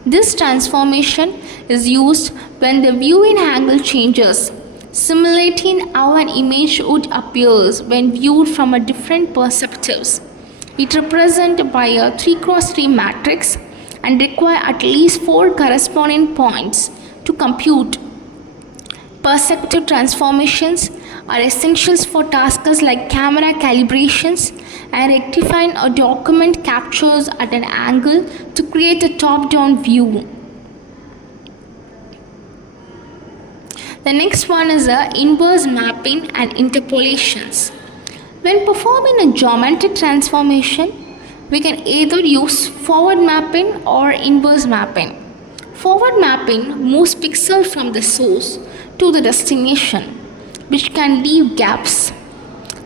This transformation is used when the viewing angle changes, simulating how an image would appear when viewed from a different perspectives. It represented by a 3x3 matrix and require at least 4 corresponding points to compute. Perceptive transformations are essentials for tasks like camera calibrations and rectifying a document captures at an angle to create a top-down view. The next one is the inverse mapping and interpolations. When performing a geometric transformation, we can either use forward mapping or inverse mapping. Forward mapping moves pixels from the source to the destination, which can leave gaps.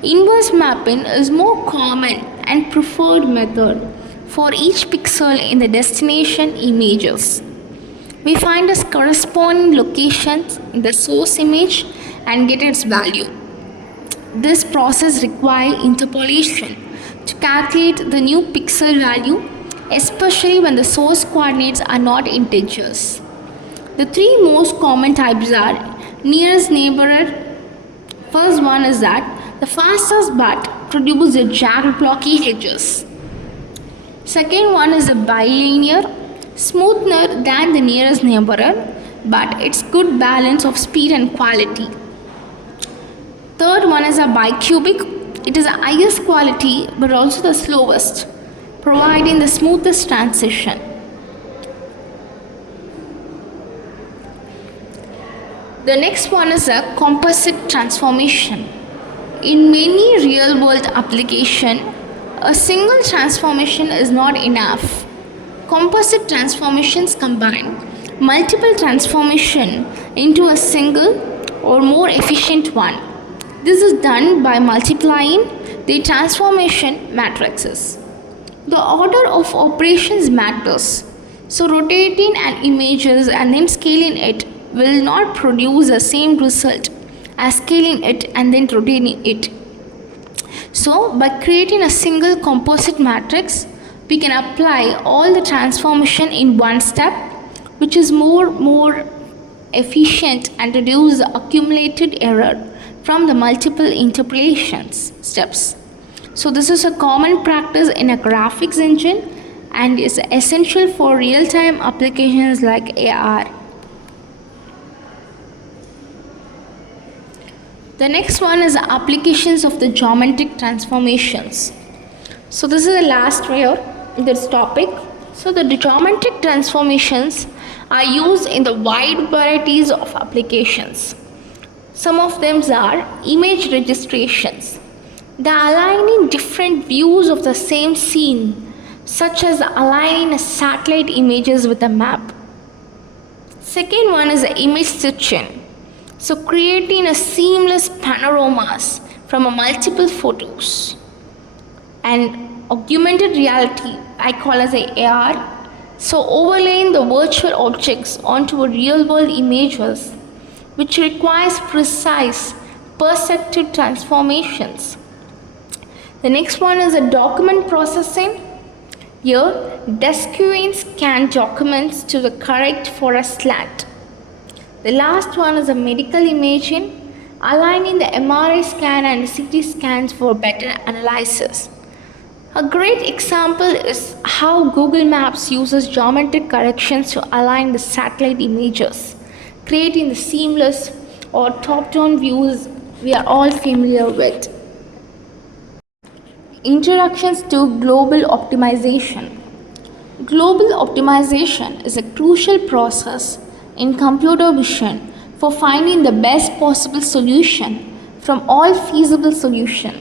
Inverse mapping is more common and preferred method for each pixel in the destination images. We find its corresponding locations in the source image and get its value. This process requires interpolation to calculate the new pixel value, especially when the source coordinates are not integers. The 3 most common types are nearest neighbor, First one is that the fastest but produces the jagged blocky edges. Second one is a bilinear, smoother than the nearest neighbor, but it's good balance of speed and quality. Third one is a bicubic. It is the highest quality but also the slowest, providing the smoothest transition. The next one is a composite transformation. In many real-world applications, a single transformation is not enough. Composite transformations combine multiple transformations into a single or more efficient one. This is done by multiplying the transformation matrices. The order of operations matters. So rotating an images and then scaling it will not produce the same result as scaling it and then rotating it. So by creating a single composite matrix, we can apply all the transformation in one step, which is more efficient and reduce the accumulated error from the multiple interpolations steps. So this is a common practice in a graphics engine and is essential for real-time applications like AR. The next one is the applications of the geometric transformations. So this is the last layer in this topic. So the geometric transformations are used in the wide varieties of applications. Some of them are image registrations. They are aligning different views of the same scene, such as aligning satellite images with a map. Second one is the image stitching. So creating a seamless panoramas from a multiple photos. And augmented reality, I call as a AR. So overlaying the virtual objects onto a real-world images, which requires precise perceptive transformations. The next one is a document processing. Here, DeskQueen scan documents to the correct for a slant. The last one is a medical imaging, aligning the MRI scan and CT scans for better analysis. A great example is how Google Maps uses geometric corrections to align the satellite images, creating the seamless or top-down views we are all familiar with. Introductions to global optimization. Global optimization is a crucial process in computer vision for finding the best possible solution from all feasible solutions.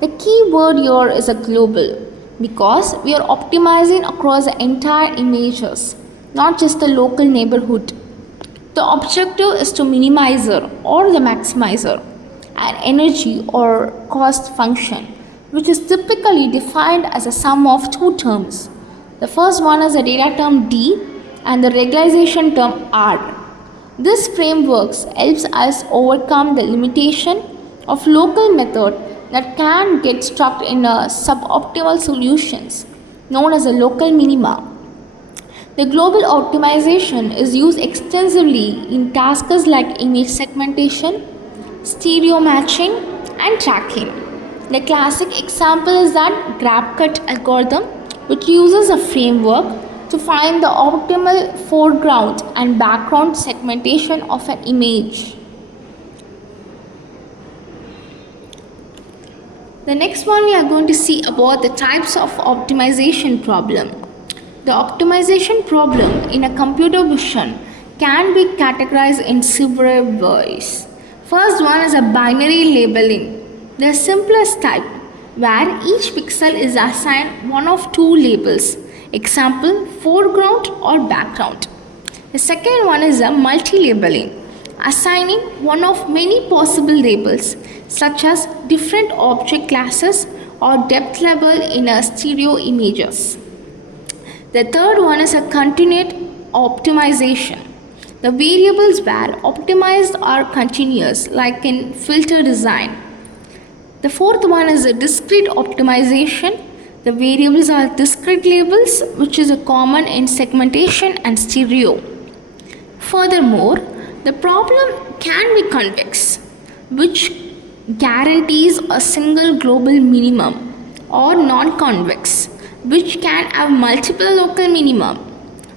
The key word here is a global because we are optimizing across the entire images, not just the local neighborhood. The objective is to minimizer or the maximizer an energy or cost function, which is typically defined as a sum of two terms. The first one is the data term D and the regularization term R. This framework helps us overcome the limitation of local method that can get stuck in suboptimal solutions known as a local minima. The global optimization is used extensively in tasks like image segmentation, stereo matching, and tracking. The classic example is that grab cut algorithm, which uses a framework to find the optimal foreground and background segmentation of an image. The next one we are going to see about the types of optimization problem. The optimization problem in a computer vision can be categorized in several ways. First one is a binary labeling, the simplest type, where each pixel is assigned one of two labels, example foreground or background. The second one is a multi-labeling, assigning one of many possible labels such as different object classes or depth level in a stereo images. The third one is a continued optimization. The variables were optimized are continuous, like in filter design. The fourth one is a discrete optimization. The variables are discrete labels, which is a common in segmentation and stereo. Furthermore, the problem can be convex, which guarantees a single global minimum or non-convex, which can have multiple local minimum.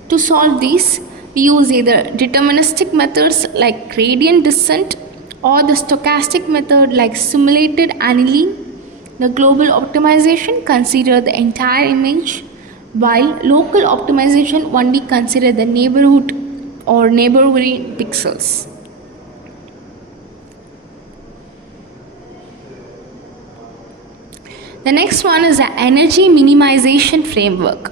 To solve these, we use either deterministic methods like gradient descent or the stochastic method like simulated annealing. The global optimization consider the entire image, while local optimization only consider the neighborhood or neighboring pixels. The next one is the energy minimization framework.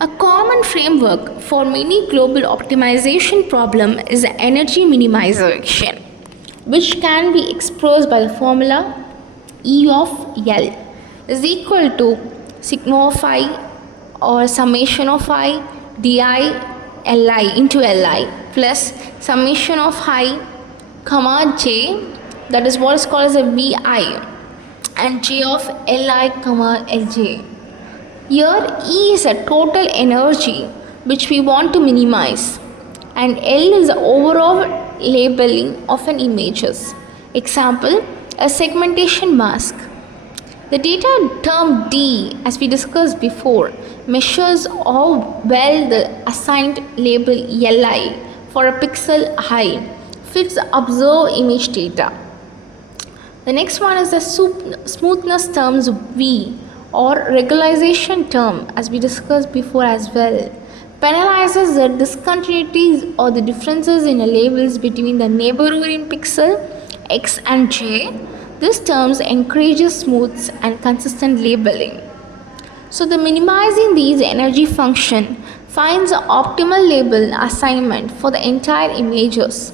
A common framework for many global optimization problem is the energy minimization, which can be expressed by the formula E of L is equal to sigma of I or summation of I di Li into Li plus summation of I comma j, that is what is called as a Vi, and j of Li comma Lj. Here E is a total energy which we want to minimize, and L is the overall labeling of an images. Example, a segmentation mask. The data term D, as we discussed before, measures how well the assigned label Li for a pixel height fits the observed image data. The next one is the smoothness terms V or regularization term, as we discussed before as well, penalizes the discontinuities or the differences in the labels between the neighboring pixel X and J. This terms encourages smooth and consistent labeling. So the minimizing these energy function finds the optimal label assignment for the entire images.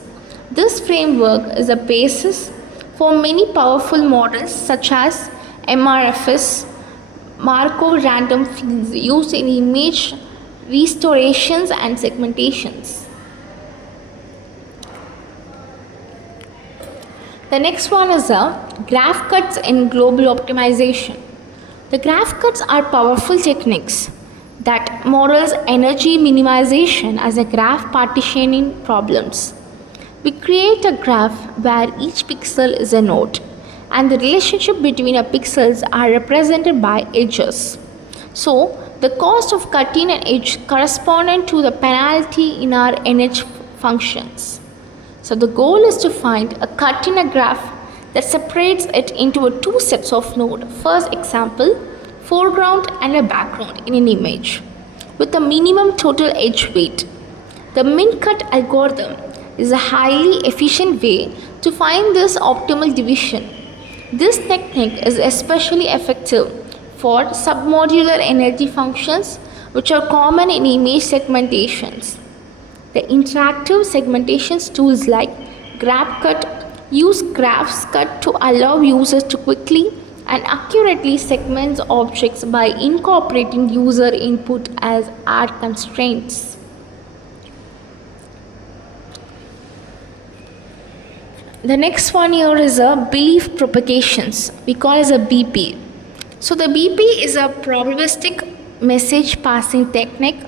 This framework is a basis for many powerful models such as MRFs, Markov random fields used in image restorations and segmentations. The next one is the graph cuts in global optimization. The graph cuts are powerful techniques that models energy minimization as a graph partitioning problems. We create a graph where each pixel is a node, and the relationship between the pixels are represented by edges. So, the cost of cutting an edge corresponding to the penalty in our NH functions. So, the goal is to find a cut in a graph that separates it into two sets of nodes. First example, foreground and a background in an image with a minimum total edge weight. The min cut algorithm is a highly efficient way to find this optimal division. This technique is especially effective for submodular energy functions, which are common in image segmentations. The interactive segmentations tools like GraphCut use GraphCut to allow users to quickly and accurately segment objects by incorporating user input as add constraints. The next one here is a belief propagations. We call it as a BP. So the BP is a probabilistic message passing technique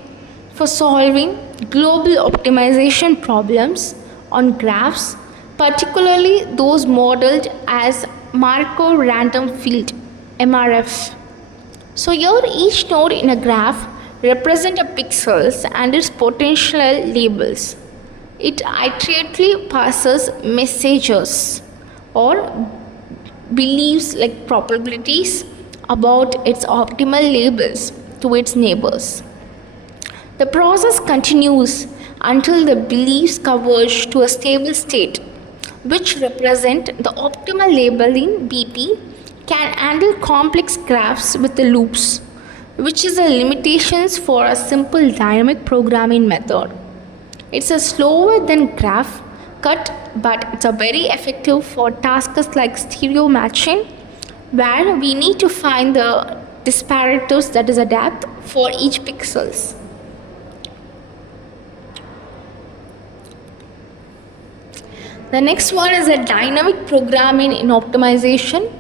for solving global optimization problems on graphs, particularly those modeled as Markov random field (MRF). So here each node in a graph represents a pixels and its potential labels. It iteratively passes messages or beliefs like probabilities about its optimal labels to its neighbors. The process continues until the beliefs converge to a stable state, which represent the optimal labeling. BP can handle complex graphs with the loops, which is a limitations for a simple dynamic programming method. It's a slower than graph cut, but it's a very effective for tasks like stereo matching, where we need to find the disparators, that is a depth for each pixels. The next one is a dynamic programming in optimization.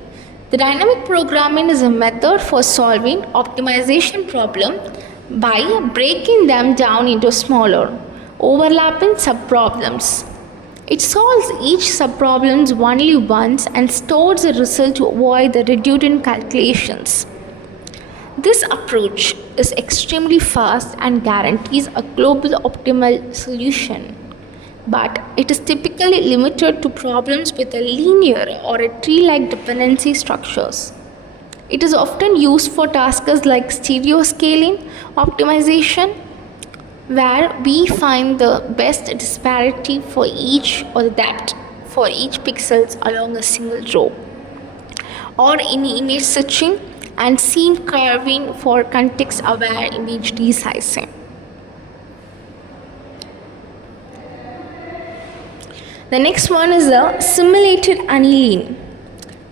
The dynamic programming is a method for solving optimization problem by breaking them down into smaller, overlapping subproblems. It solves each subproblem only once and stores the result to avoid the redundant calculations. This approach is extremely fast and guarantees a global optimal solution, but it is typically limited to problems with a linear or a tree-like dependency structures. It is often used for tasks like stereo scaling optimization, where we find the best disparity for each or the depth for each pixels along a single row, or in image stitching and scene curving for context-aware image resizing. The next one is the simulated annealing.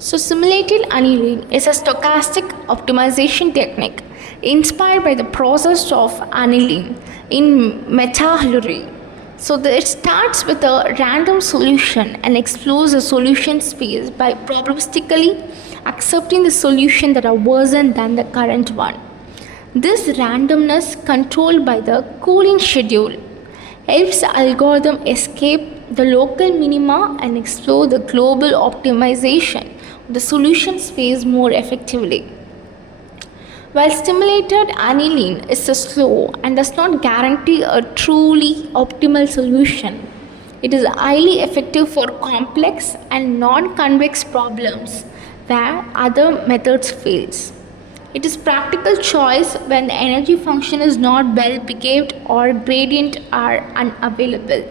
So simulated annealing is a stochastic optimization technique inspired by the process of annealing in metallurgy. So it starts with a random solution and explores the solution space by probabilistically accepting the solution that are worse than the current one. This randomness, controlled by the cooling schedule, helps the algorithm escape the local minima and explore the global optimization of the solution space more effectively. While stimulated annealing is slow and does not guarantee a truly optimal solution, it is highly effective for complex and non-convex problems where other methods fails. It is practical choice when the energy function is not well behaved or gradient are unavailable.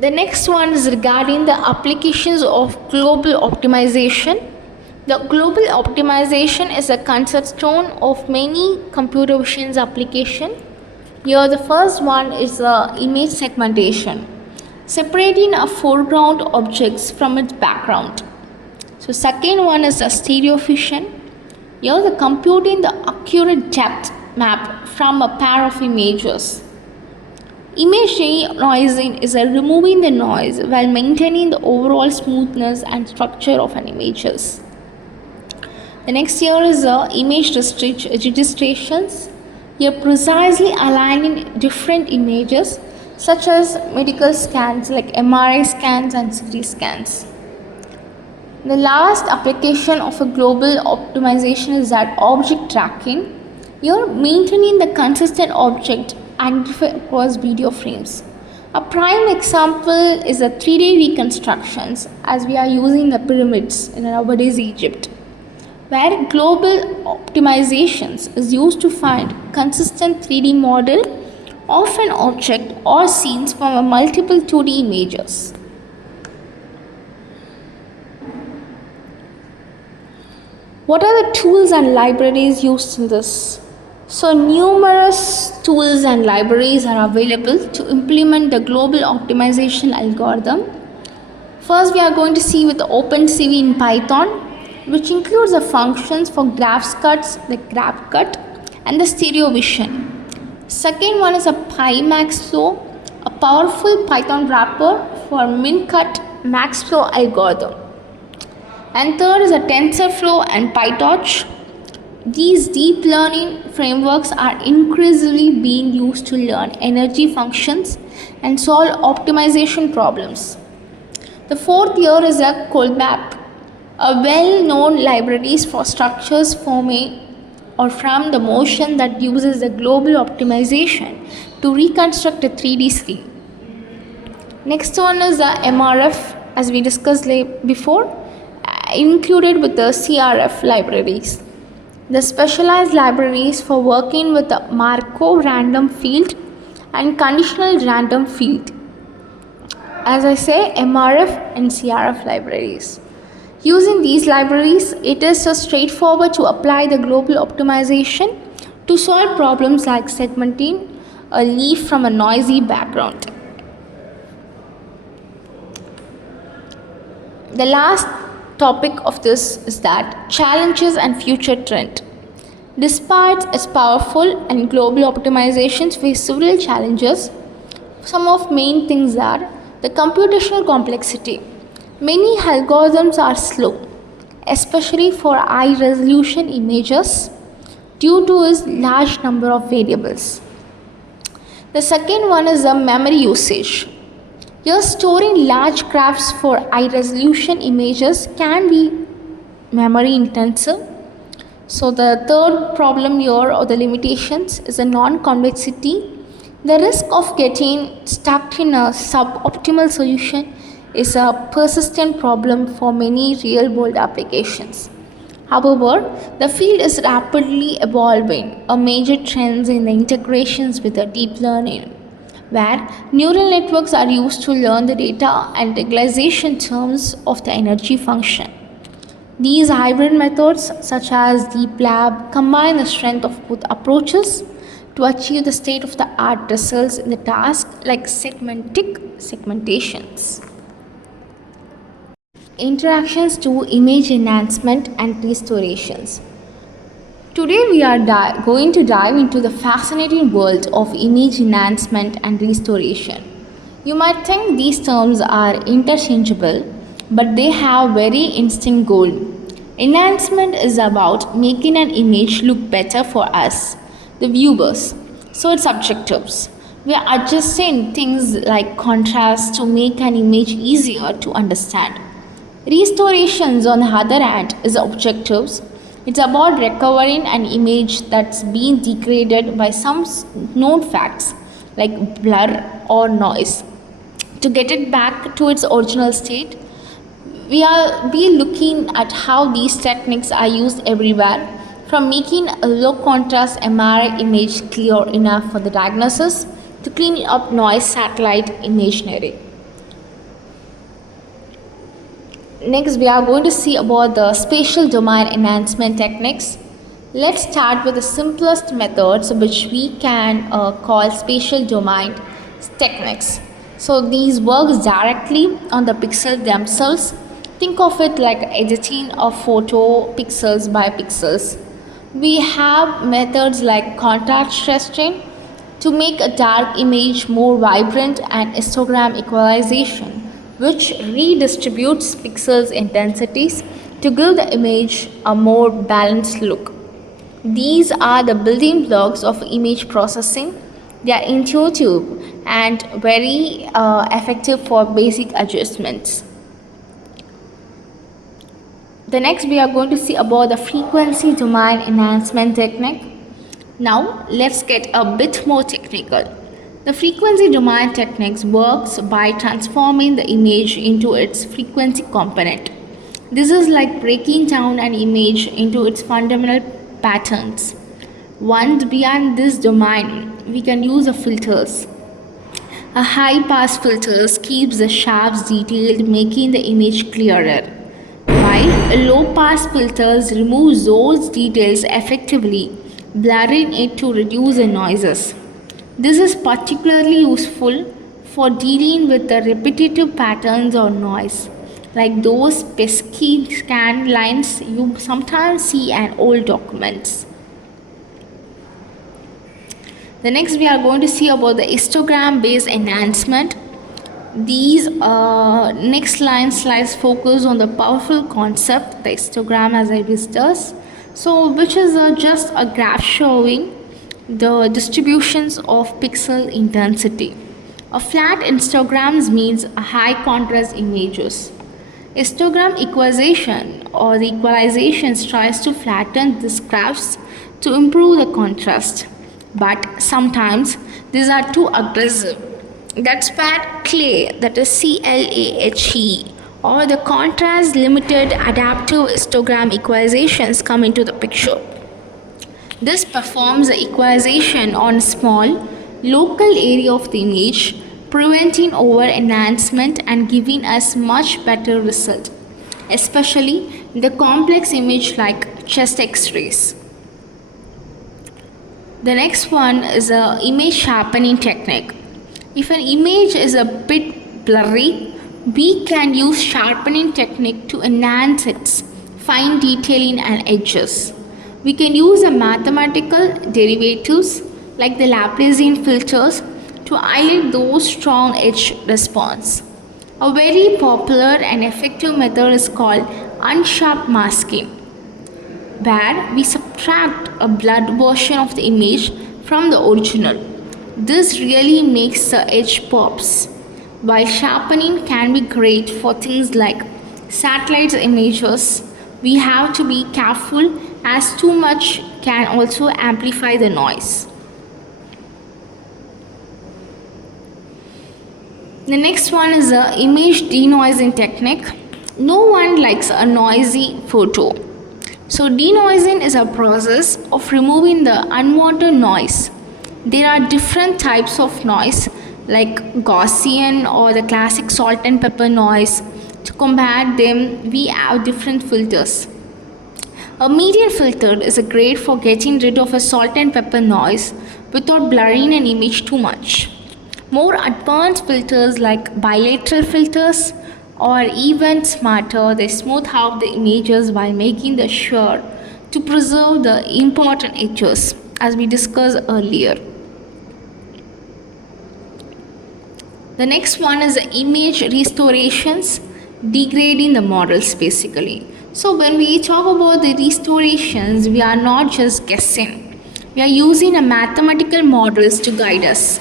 The next one is regarding the applications of global optimization. The global optimization is a cornerstone of many computer vision applications. Here the first one is the image segmentation, separating a foreground objects from its background. So second one is the stereo vision. Here the computing the accurate depth map from a pair of images. Image denoising is a removing the noise while maintaining the overall smoothness and structure of an images. The next here is image registrations. Here precisely aligning different images such as medical scans like MRI scans and CT scans. The last application of a global optimization is that object tracking. Here maintaining the consistent object identified across video frames. A prime example is the 3D reconstructions as we are using the pyramids in nowadays Egypt, where global optimizations is used to find consistent 3D model of an object or scenes from a multiple 2D images. What are the tools and libraries used in this? So numerous tools and libraries are available to implement the global optimization algorithm. First we are going to see with the OpenCV in Python, which includes the functions for graphs cuts like graph cut and the stereo vision. Second one is a PyMaxFlow, a powerful Python wrapper for min-cut maxflow algorithm. And third is a TensorFlow and PyTorch. These deep learning frameworks are increasingly being used to learn energy functions and solve optimization problems. The fourth here is a ColdMap, a well-known libraries for structures forming or from the motion that uses the global optimization to reconstruct a 3D scene. Next one is the MRF, as we discussed before, included with the CRF libraries. The specialized libraries for working with the Markov random field and conditional random field. As I say, MRF and CRF libraries. Using these libraries, it is so straightforward to apply the global optimization to solve problems like segmenting a leaf from a noisy background. The last topic of this is that challenges and future trend. Despite its powerful and global optimizations face several challenges, some of main things are the computational complexity. Many algorithms are slow, especially for high resolution images due to its large number of variables. The second one is the memory usage. Here, storing large graphs for high resolution images can be memory intensive. So, the third problem here, or the limitations, is the non convexity. The risk of getting stuck in a suboptimal solution is a persistent problem for many real world applications. However, the field is rapidly evolving. A major trend in the integrations with the deep learning, where neural networks are used to learn the data and regularization terms of the energy function. These hybrid methods, such as Deep Lab, combine the strength of both approaches to achieve the state of the art results in the task like segmentations. Interactions to image enhancement and restorations. Today we are going to dive into the fascinating world of image enhancement and restoration. You might think these terms are interchangeable, but they have very distinct goal. Enhancement is about making an image look better for us, the viewers, so it's objectives. We are adjusting things like contrast to make an image easier to understand. Restorations, on the other hand, is objectives. It's about recovering an image that's been degraded by some known facts like blur or noise to get it back to its original state. We be looking at how these techniques are used everywhere, from making a low contrast MRI image clear enough for the diagnosis to cleaning up noise satellite imagery. Next, we are going to see about the spatial domain enhancement techniques. Let's start with the simplest methods, which we can call spatial domain techniques. So these works directly on the pixel themselves. Think of it like editing a photo pixels by pixels. We have methods like contrast restraint to make a dark image more vibrant and histogram equalization, which redistributes pixels intensities to give the image a more balanced look. These are the building blocks of image processing. They are intuitive and very effective for basic adjustments. The next we are going to see about the frequency domain enhancement technique. Now let's get a bit more technical. The frequency domain techniques works by transforming the image into its frequency component. This is like breaking down an image into its fundamental patterns. Once beyond this domain, we can use the filters. A high pass filters keeps the shapes detailed, making the image clearer, while a low pass filters removes those details effectively, blurring it to reduce the noises. This is particularly useful for dealing with the repetitive patterns or noise, like those pesky scan lines you sometimes see in old documents. The next we are going to see about the histogram based enhancement. These next slides focus on the powerful concept, the histogram, as I discussed. So, which is just a graph showing the distributions of pixel intensity. A flat histogram means high contrast images. Histogram equalization or the equalization tries to flatten these graphs to improve the contrast, but sometimes these are too aggressive. That's where CLAHE, that is CLAHE, or the contrast limited adaptive histogram equalizations come into the picture. This performs the equalization on a small local area of the image, preventing over enhancement and giving us much better result, especially in the complex image like chest x-rays. The next one is a image sharpening technique. If an image is a bit blurry, we can use sharpening technique to enhance its fine detailing and edges. We can use a mathematical derivatives like the Laplacian filters to highlight those strong edge response. A very popular and effective method is called unsharp masking, where we subtract a blurred version of the image from the original. This really makes the edge pops. While sharpening can be great for things like satellite images, we have to be careful as too much can also amplify the noise. The next one is the image denoising technique. No one likes a noisy photo. So denoising is a process of removing the unwanted noise. There are different types of noise like Gaussian or the classic salt and pepper noise. To combat them, we have different filters. A median filter is great for getting rid of a salt and pepper noise without blurring an image too much. More advanced filters like bilateral filters or even smarter, they smooth out the images while making the sure to preserve the important edges as we discussed earlier. The next one is the image restorations, degrading the models basically. So when we talk about the restorations, we are not just guessing. We are using a mathematical models to guide us.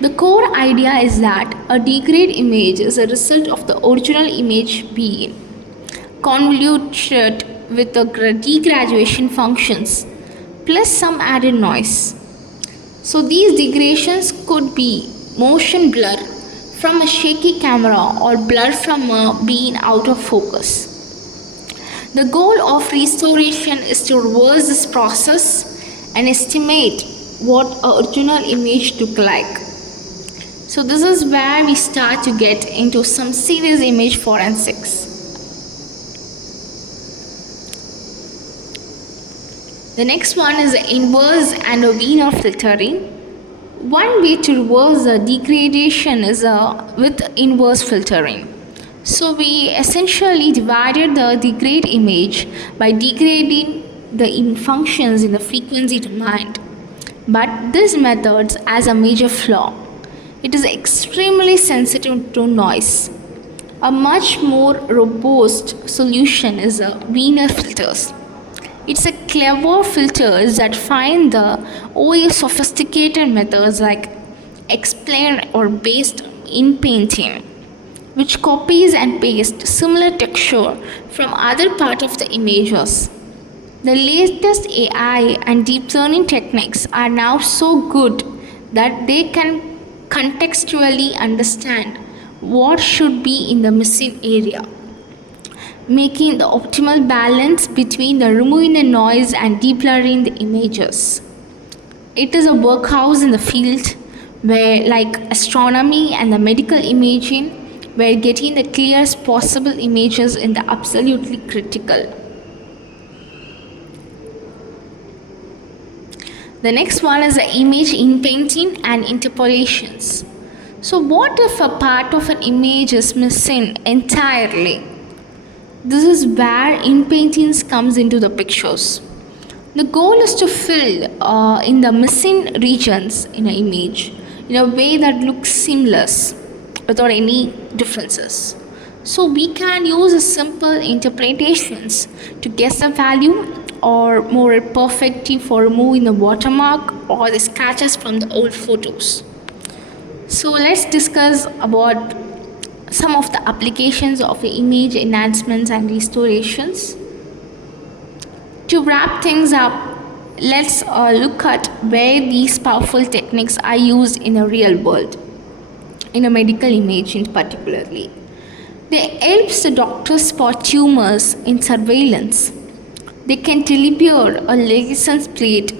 The core idea is that a degraded image is a result of the original image being convoluted with the degradation functions plus some added noise. So these degradations could be motion blur from a shaky camera or blur from being out of focus. The goal of restoration is to reverse this process and estimate what an original image looked like. So this is where we start to get into some serious image forensics. The next one is the inverse and a Wiener filtering. One way to reverse the degradation is with inverse filtering. So we essentially divided the degraded image by degrading the functions in the frequency domain. But this method has a major flaw. It is extremely sensitive to noise. A much more robust solution is a Wiener filters. It's a clever filters that find the always sophisticated methods like explain or based in painting, which copies and pastes similar texture from other part of the images. The latest AI and deep learning techniques are now so good that they can contextually understand what should be in the missing area, making the optimal balance between the removing the noise and deblurring the images. It is a workhouse in the field where, like astronomy and the medical imaging, where getting the clearest possible images is the absolutely critical. The next one is the image in painting and interpolations. So what if a part of an image is missing entirely? This is where in paintings comes into the pictures. The goal is to fill in the missing regions in an image in a way that looks seamless without any differences. So we can use simple interpretations to guess the value or more perfectly for removing the watermark or the scratches from the old photos. So let's discuss about some of the applications of the image enhancements and restorations. To wrap things up, let's look at where these powerful techniques are used in the real world, in a medical imaging particularly. They help the doctors spot tumors in surveillance. They can deliver a license plate.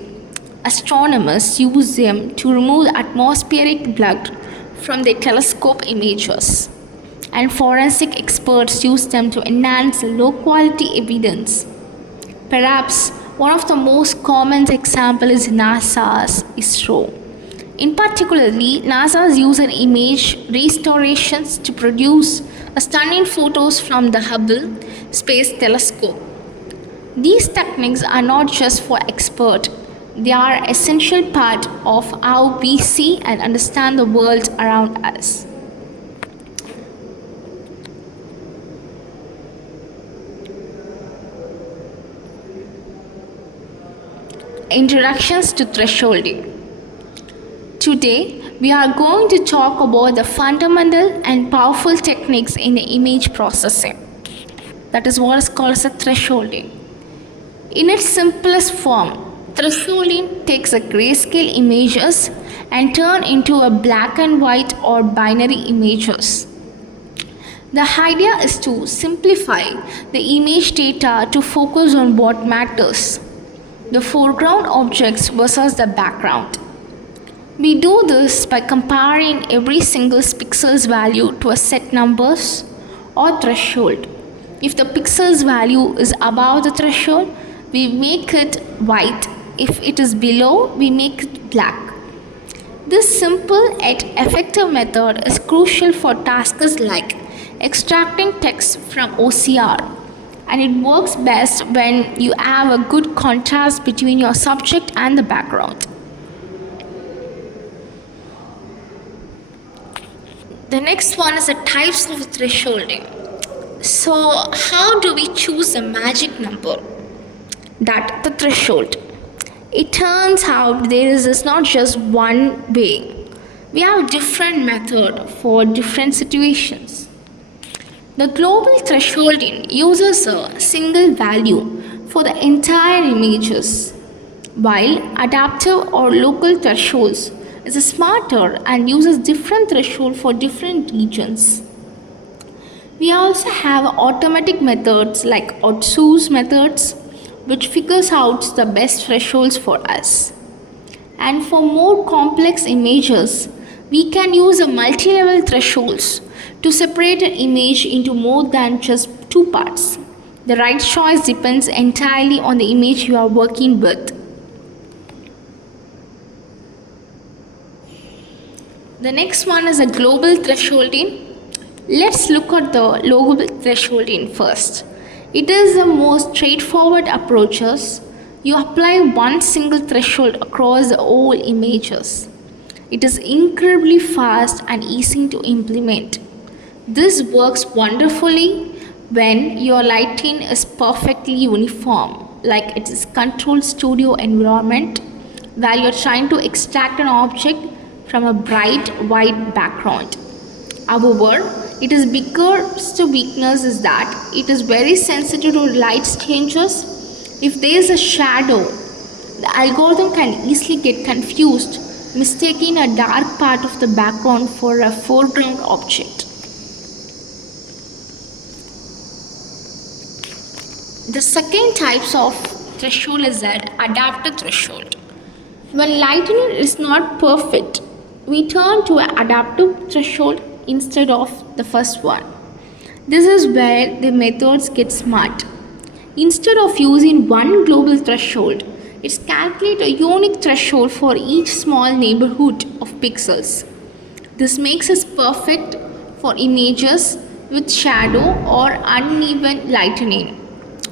Astronomers use them to remove atmospheric blood from their telescope images. And forensic experts use them to enhance low quality evidence. Perhaps one of the most common examples is NASA's ISRO. In particularly, NASA's use image restorations to produce stunning photos from the Hubble Space Telescope. These techniques are not just for experts, they are an essential part of how we see and understand the world around us. Introductions to thresholding. Today, we are going to talk about the fundamental and powerful techniques in the image processing. That is what is called as a thresholding. In its simplest form, thresholding takes a grayscale images and turn into a black and white or binary images. The idea is to simplify the image data to focus on what matters, the foreground objects versus the background. We do this by comparing every single pixel's value to a set numbers or threshold. If the pixel's value is above the threshold, we make it white. If it is below, we make it black. This simple yet effective method is crucial for tasks like extracting text from OCR, and it works best when you have a good contrast between your subject and the background. The next one is the types of thresholding. So, how do we choose the magic number? That the threshold. It turns out there is not just one way. We have different method for different situations. The global thresholding uses a single value for the entire images, while adaptive or local thresholds is smarter and uses different threshold for different regions. We also have automatic methods like Otsu's methods, which figures out the best thresholds for us. And for more complex images, we can use a multi-level thresholds to separate an image into more than just two parts. The right choice depends entirely on the image you are working with. The next one is a global thresholding. Let's look at the global thresholding first. It is the most straightforward approaches. You apply one single threshold across the whole images. It is incredibly fast and easy to implement. This works wonderfully when your lighting is perfectly uniform, like it is controlled studio environment, where you're trying to extract an object from a bright white background. However, its biggest weakness is that it is very sensitive to light changes. If there is a shadow, the algorithm can easily get confused, mistaking a dark part of the background for a foreground object. The second types of threshold is that adaptive threshold. When lighting is not perfect, we turn to an adaptive threshold instead of the first one. This is where the methods get smart. Instead of using one global threshold, it calculates a unique threshold for each small neighborhood of pixels. This makes it perfect for images with shadow or uneven lighting,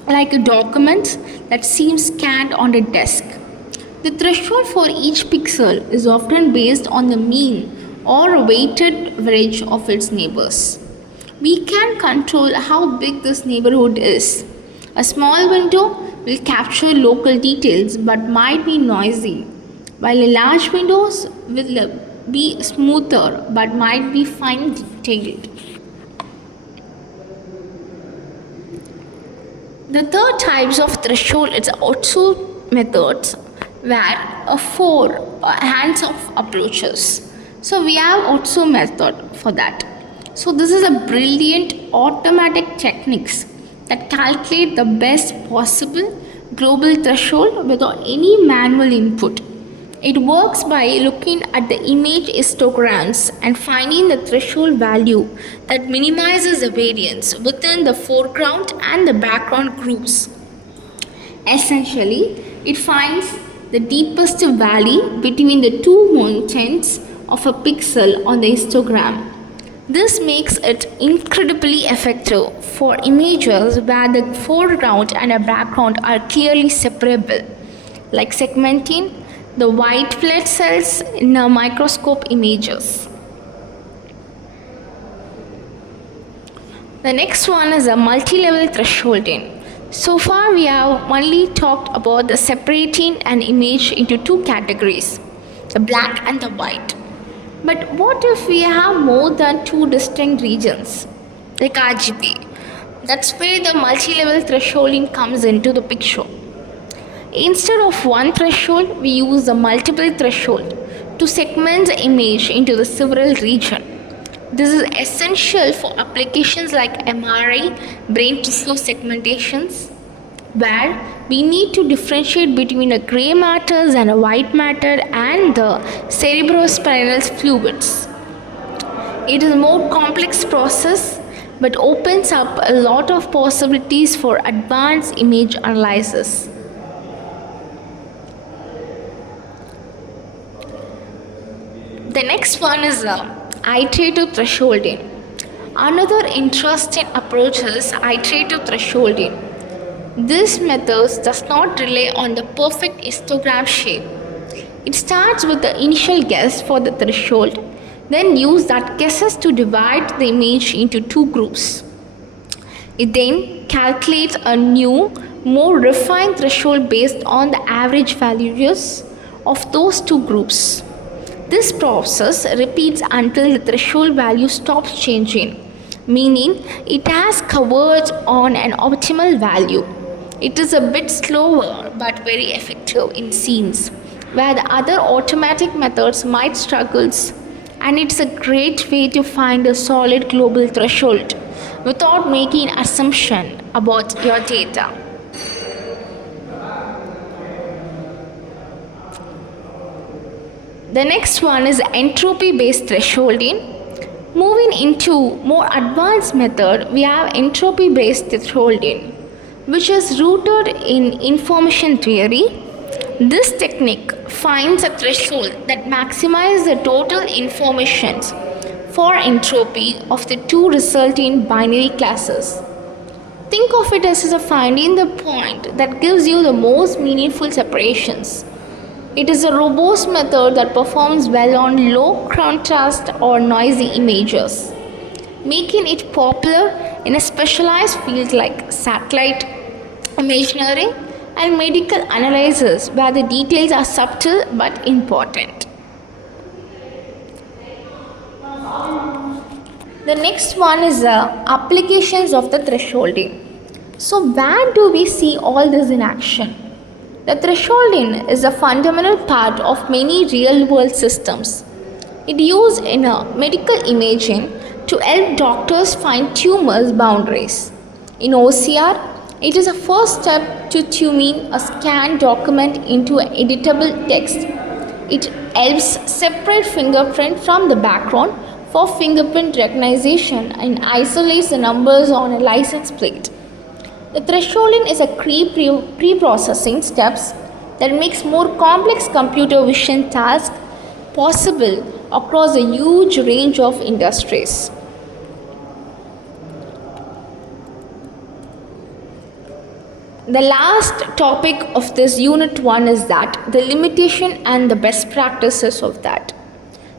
like a document that seems scanned on a desk. The threshold for each pixel is often based on the mean or a weighted average of its neighbors. We can control how big this neighborhood is. A small window will capture local details but might be noisy, while a large window will be smoother but might be fine detailed. The third types of threshold is Otsu methods, where a four hands-off approaches. So we have Otsu method for that. So this is a brilliant automatic techniques that calculate the best possible global threshold without any manual input. It works by looking at the image histograms and finding the threshold value that minimizes the variance within the foreground and the background groups. Essentially, it finds the deepest valley between the two mountains of a pixel on the histogram. This makes it incredibly effective for images where the foreground and a background are clearly separable, like segmenting the white blood cells in a microscope images. The next one is a multi-level thresholding. So far we have only talked about the separating an image into two categories, the black and the white. But what if we have more than two distinct regions, like RGB? That's where the multi-level thresholding comes into the picture. Instead of one threshold, we use a multiple threshold to segment the image into the several regions. This is essential for applications like MRI, brain tissue segmentations, where we need to differentiate between a gray matters and a white matter and the cerebrospinal fluids. It is a more complex process but opens up a lot of possibilities for advanced image analysis. The next one is iterative thresholding. Another interesting approach is iterative thresholding. This method does not rely on the perfect histogram shape. It starts with the initial guess for the threshold, then use that guesses to divide the image into two groups. It then calculates a new, more refined threshold based on the average values of those two groups. This process repeats until the threshold value stops changing, meaning it has coverage on an optimal value. It is a bit slower but very effective in scenes where the other automatic methods might struggle, and it's a great way to find a solid global threshold without making assumption about your data. The next one is entropy based thresholding. Moving into more advanced method, we have entropy based thresholding, which is rooted in information theory. This technique finds a threshold that maximizes the total information for entropy of the two resulting binary classes. Think of it as finding the point that gives you the most meaningful separations. It is a robust method that performs well on low contrast or noisy images, making it popular in a specialized field like satellite imagery and medical analysis, where the details are subtle but important. The next one is applications of the thresholding. So where do we see all this in action? The thresholding is a fundamental part of many real-world systems. It is used in medical imaging to help doctors find tumors boundaries. In OCR, it is a first step to tuning a scanned document into an editable text. It helps separate fingerprint from the background for fingerprint recognition and isolates the numbers on a license plate. The thresholding is a pre-processing steps that makes more complex computer vision tasks possible across a huge range of industries. The last topic of this unit 1 is that the limitation and the best practices of that.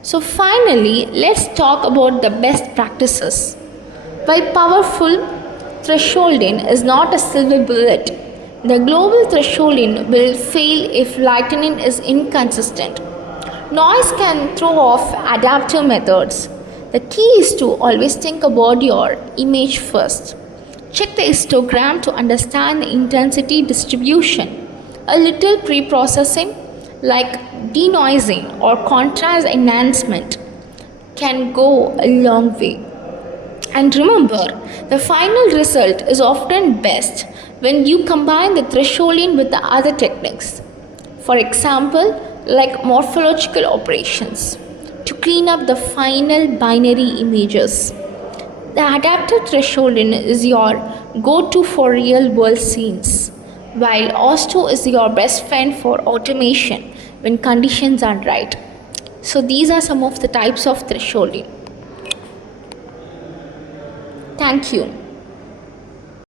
So finally, let's talk about the best practices. While powerful, thresholding is not a silver bullet. The global thresholding will fail if lightning is inconsistent. Noise can throw off adaptive methods. The key is to always think about your image first. Check the histogram to understand the intensity distribution. A little pre-processing like denoising or contrast enhancement can go a long way. And remember, the final result is often best when you combine the thresholding with the other techniques. For example, like morphological operations to clean up the final binary images. The adaptive thresholding is your go-to for real-world scenes, while OSTO is your best friend for automation when conditions are right. So these are some of the types of thresholding. Thank you.